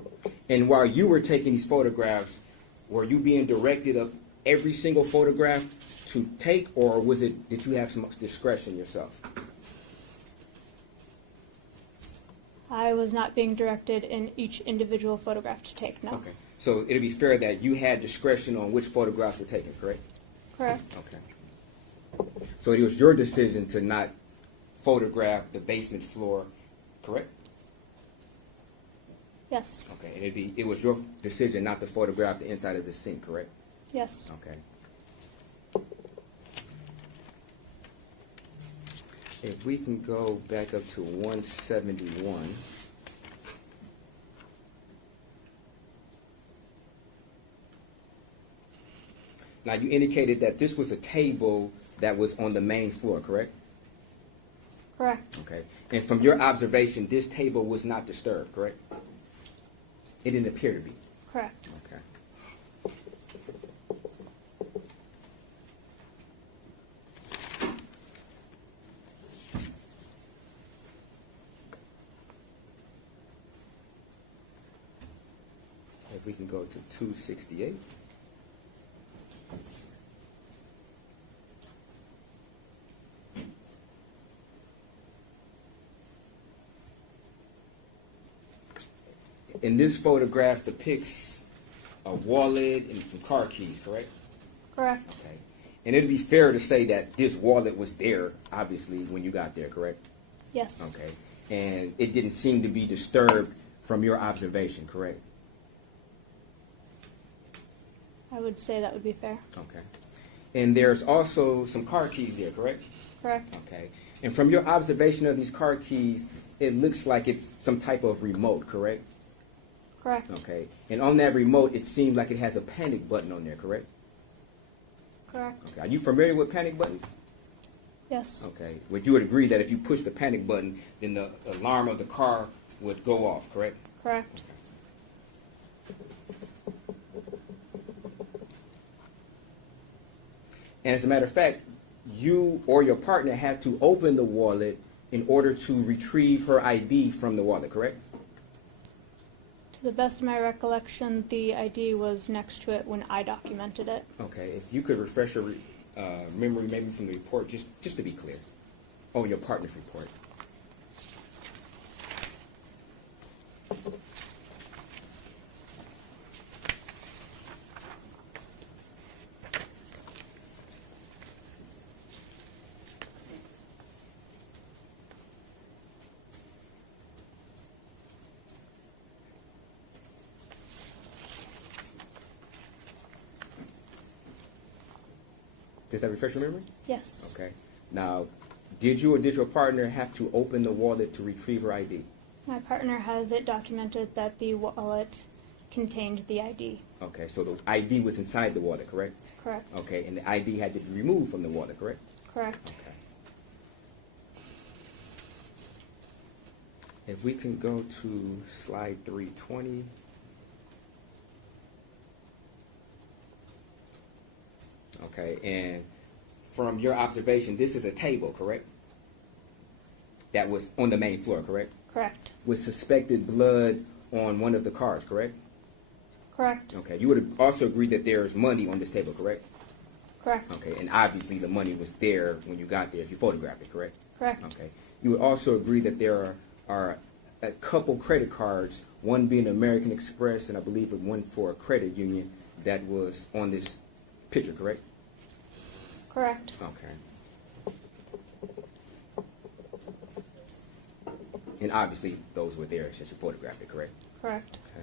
And while you were taking these photographs, were you being directed of every single photograph to take, or did you have some discretion yourself? I was not being directed in each individual photograph to take, no. Okay. So it'd be fair that you had discretion on which photographs were taken, correct? Correct. Okay. So it was your decision to not photograph the basement floor, correct? Yes. Okay. And it was your decision not to photograph the inside of the sink, correct? Yes. Okay. If we can go back up to 171. Now, you indicated that this was a table that was on the main floor, correct? Correct. Okay. And from your observation, this table was not disturbed, correct? It didn't appear to be. Correct. Okay. If we can go to 268. And this photograph depicts a wallet and some car keys, correct? Correct. Okay. And it'd be fair to say that this wallet was there, obviously, when you got there, correct? Yes. Okay. And it didn't seem to be disturbed from your observation, correct? I would say that would be fair. Okay. And there's also some car keys there, correct? Correct. Okay. And from your observation of these car keys, it looks like it's some type of remote, correct? Correct. Okay. And on that remote, it seems like it has a panic button on there, correct? Correct. Okay. Are you familiar with panic buttons? Yes. Okay. Would you would agree that if you push the panic button, then the alarm of the car would go off, correct? Correct. And as a matter of fact, you or your partner had to open the wallet in order to retrieve her ID from the wallet, correct? To the best of my recollection, the ID was next to it when I documented it. Okay. If you could refresh your memory maybe from the report, just to be clear. Oh, your partner's report. Does that refresh your memory? Yes. Okay. Now, did you or did your partner have to open the wallet to retrieve her ID? My partner has it documented that the wallet contained the ID. Okay, so the ID was inside the wallet, correct? Correct. Okay, and the ID had to be removed from the wallet, correct? Correct. Okay. If we can go to slide 320. Okay, and from your observation, this is a table, correct? That was on the main floor, correct? Correct. with suspected blood on one of the cars, correct? Correct. Okay. You would also agree that there is money on this table, correct? Correct. Okay. And obviously the money was there when you got there if you photographed it, correct? Correct. Okay. You would also agree that there are a couple credit cards, one being American Express and I believe one for a credit union that was on this picture, correct? Correct. Okay. And obviously those were there since you photographed it, correct? Correct. Okay.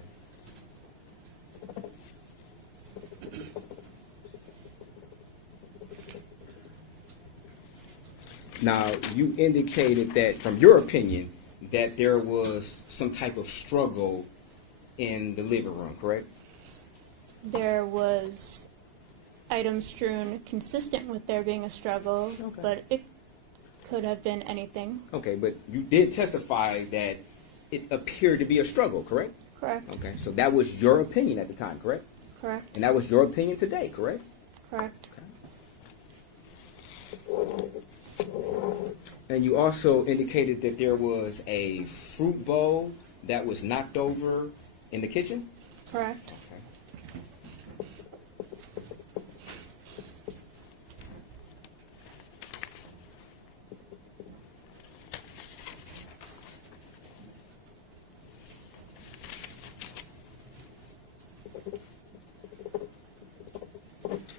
Now, you indicated that, from your opinion, that there was some type of struggle in the living room, correct? There was items strewn consistent with there being a struggle, Okay. but it could have been anything. Okay, but you did testify that it appeared to be a struggle, correct? Correct. Okay, so that was your opinion at the time, correct? Correct. And that was your opinion today, correct? Correct. And you also indicated that there was a fruit bowl that was knocked over in the kitchen? Correct.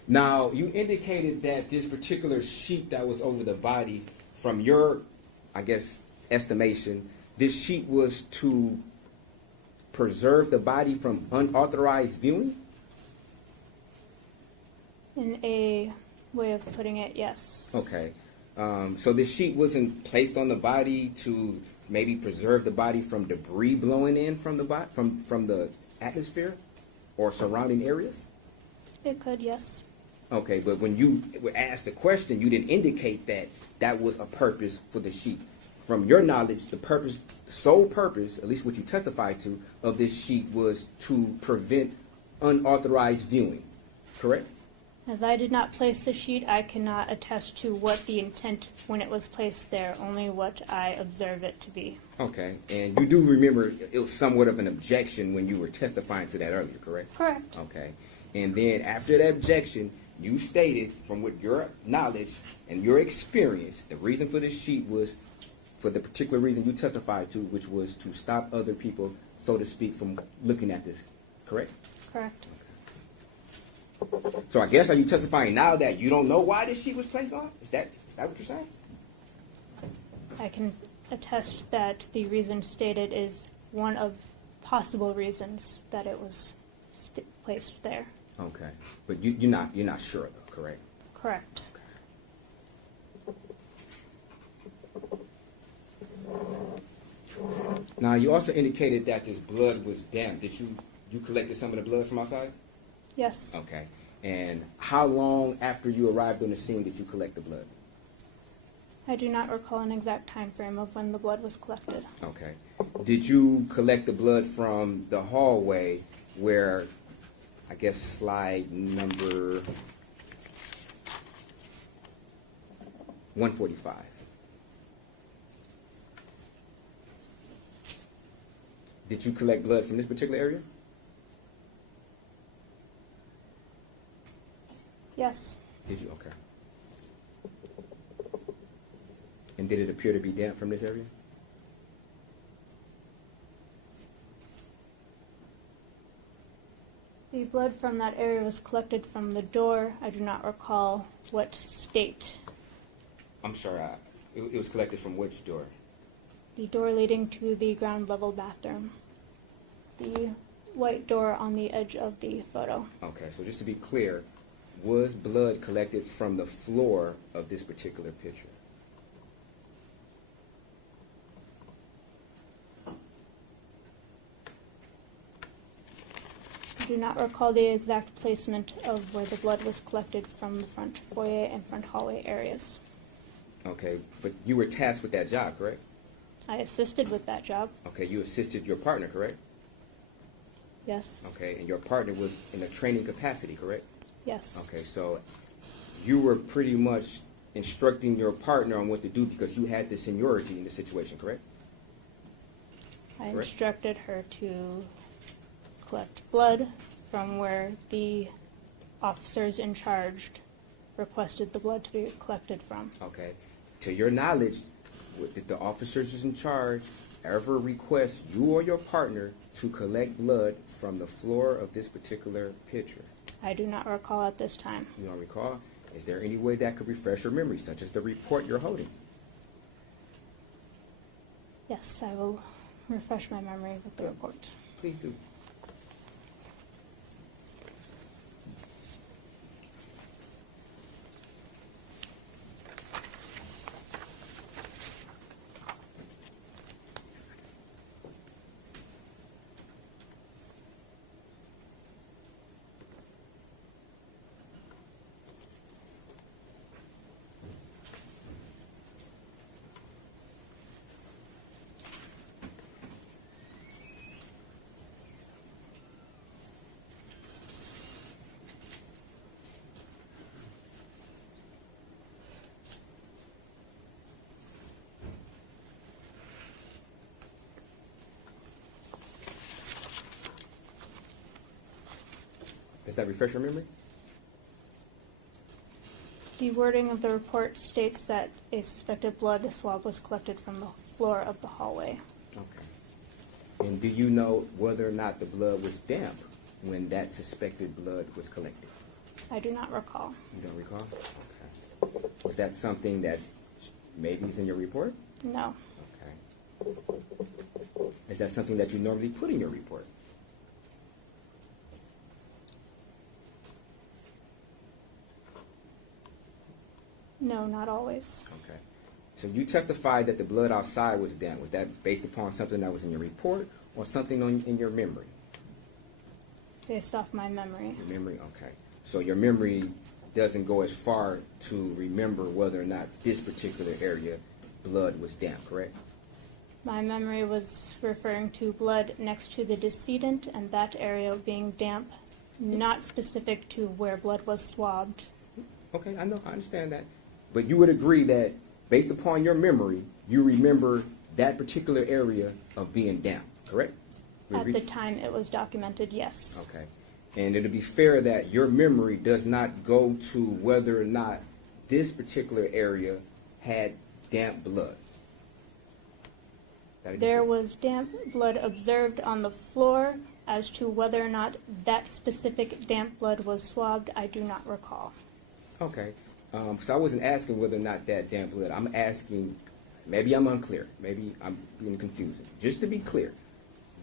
Now, you indicated that this particular sheet that was over the body, from your, I guess, estimation, this sheet was to preserve the body from unauthorized viewing? In a way of putting it, yes. Okay. So this sheet wasn't placed on the body to maybe preserve the body from debris blowing in from the from the atmosphere or surrounding areas? It could, yes. Okay, but when you were asked the question, you didn't indicate that that was a purpose for the sheet. From your knowledge, the purpose, sole purpose, at least what you testified to, of this sheet was to prevent unauthorized viewing, correct? As I did not place the sheet, I cannot attest to what the intent when it was placed there, only what I observe it to be. Okay, and you do remember it was somewhat of an objection when you were testifying to that earlier, correct? Correct. Okay, and then after that objection, you stated, from what your knowledge and your experience, the reason for this sheet was for the particular reason you testified to, which was to stop other people, so to speak, from looking at this, correct? Correct. So I guess, are you testifying now that you don't know why this sheet was placed on? Is that what you're saying? I can attest that the reason stated is one of possible reasons that it was placed there. Okay, but you're not sure though, correct? Correct. Now you also indicated that this blood was damp. Did you collected some of the blood from outside? Yes. Okay, and how long after you arrived on the scene did you collect the blood? I do not recall an exact time frame of when the blood was collected. Okay, did you collect the blood from the hallway where, I guess, slide number 145? Did you collect blood from this particular area? Yes. Did you? Okay. And did it appear to be damp from this area? The blood from that area was collected from the door. I do not recall what state. I'm sorry, it was collected from which door? The door leading to the ground level bathroom. The white door on the edge of the photo. Okay, so just to be clear, was blood collected from the floor of this particular picture? I do not recall the exact placement of where the blood was collected from the front foyer and front hallway areas. Okay, but you were tasked with that job, correct? I assisted with that job. Okay, you assisted your partner, correct? Yes. Okay, and your partner was in a training capacity, correct? Yes. Okay, so you were pretty much instructing your partner on what to do because you had the seniority in the situation, correct? I correct? instructed her to collect blood from where the officers in charge requested the blood to be collected from. Okay. To your knowledge, did the officers in charge ever request you or your partner to collect blood from the floor of this particular pitcher? I do not recall at this time. You don't recall? Is there any way that could refresh your memory, such as the report you're holding? Yes, I will refresh my memory with the report. Please do. Does that refresh your memory? The wording of the report states that a suspected blood swab was collected from the floor of the hallway. Okay. And do you know whether or not the blood was damp when that suspected blood was collected? I do not recall. You don't recall? Okay. Was that something that maybe is in your report? No. Okay. Is that something that you normally put in your report? No, not always. Okay. So you testified that the blood outside was damp. Was that based upon something that was in your report or something in your memory? Based off my memory. Your memory? Okay. So your memory doesn't go as far to remember whether or not this particular area blood was damp, correct? My memory was referring to blood next to the decedent and that area being damp, not specific to where blood was swabbed. Okay, I know, I understand that. But you would agree that based upon your memory, you remember that particular area of being damp, correct? We At agree? the time it was documented, yes. Okay. And it'll be fair that your memory does not go to whether or not this particular area had damp blood. That'd be There fair. was damp blood observed on the floor. As to whether or not that specific damp blood was swabbed, I do not recall. Okay. So I wasn't asking whether or not that damp blood. I'm asking, maybe I'm unclear. Maybe I'm being confusing. Just to be clear,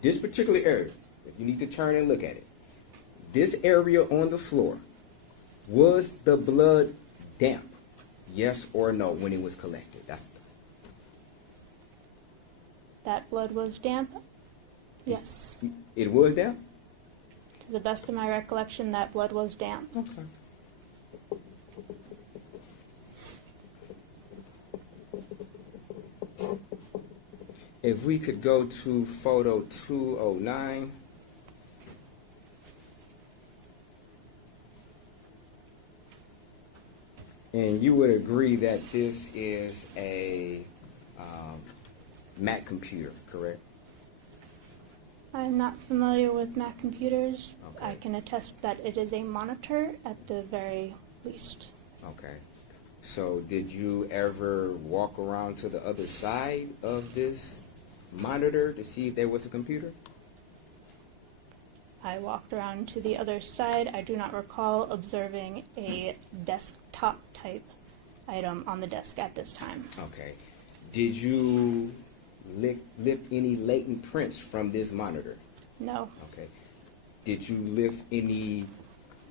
this particular area, if you need to turn and look at it, this area on the floor, was the blood damp? Yes or no when it was collected? That blood was damp? Yes. It was damp? To the best of my recollection, that blood was damp. Okay. If we could go to photo 209. And you would agree that this is a Mac computer, correct? I'm not familiar with Mac computers. Okay. I can attest that it is a monitor at the very least. Okay. So did you ever walk around to the other side of this monitor to see if there was a computer? I walked around to the other side. I do not recall observing a desktop type item on the desk at this time. Okay. Did you lift any latent prints from this monitor? No. Okay. Did you lift any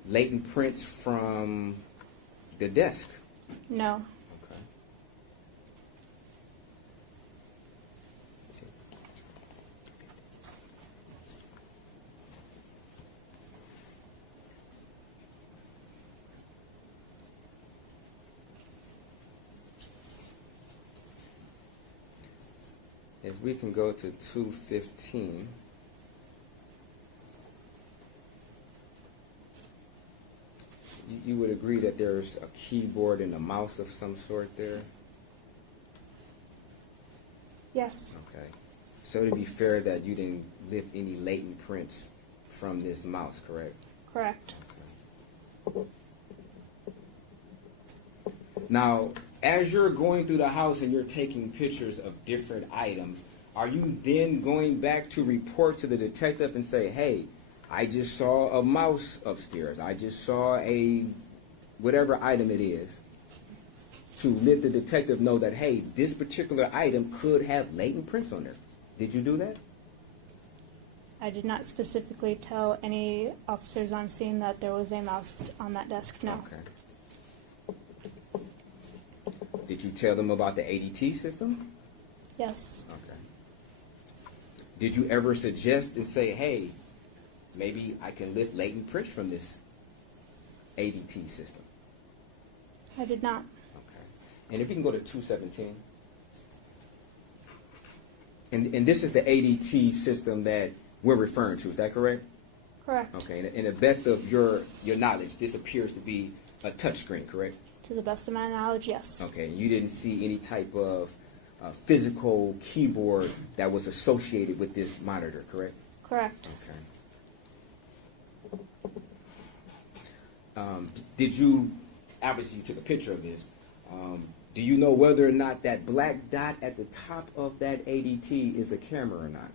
latent prints from the desk? No. Okay. If we can go to 215. You would agree that there's a keyboard and a mouse of some sort there? Yes. Okay. So to be fair, that you didn't lift any latent prints from this mouse, correct? Correct. Now, as you're going through the house and you're taking pictures of different items, are you then going back to report to the detective and say, hey, I just saw a mouse upstairs, I just saw a whatever item it is, to let the detective know that, hey, this particular item could have latent prints on there? Did you do that? I did not specifically tell any officers on scene that there was a mouse on that desk, no. Okay. Did you tell them about the ADT system? Yes. Okay. Did you ever suggest and say, hey, maybe I can lift latent prints from this ADT system? I did not. Okay. And if you can go to 217. And this is the ADT system that we're referring to, is that correct? Correct. Okay. And in the best of your knowledge, this appears to be a touchscreen, correct? To the best of my knowledge, yes. Okay. You didn't see any type of physical keyboard that was associated with this monitor, correct? Correct. Okay. Did you, obviously you took a picture of this, do you know whether or not that black dot at the top of that ADT is a camera or not?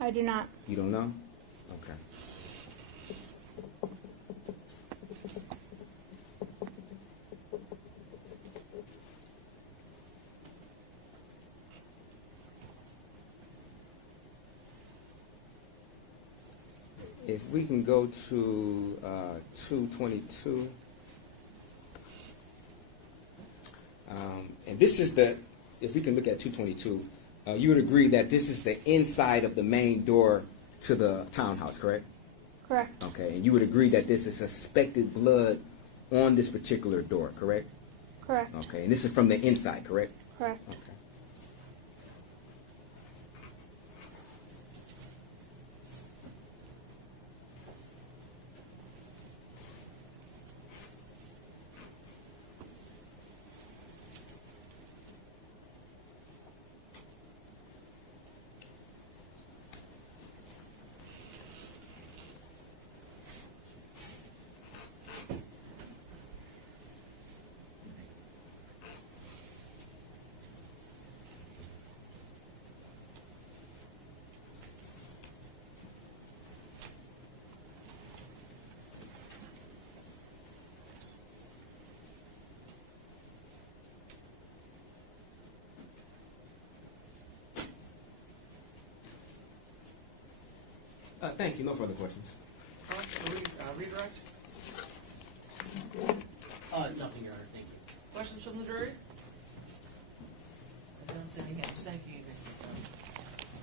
I do not. You don't know? Okay. If we can go to 222. And this is the, if we can look at 222, you would agree that this is the inside of the main door to the townhouse, correct? Correct. Okay, and you would agree that this is suspected blood on this particular door, correct? Correct. Okay, and this is from the inside, correct? Correct. Okay. Thank you. No further questions. Redirect? Nothing, Your Honor, thank you. Questions from the jury? I don't see any hands. Thank you, Mr. Jones.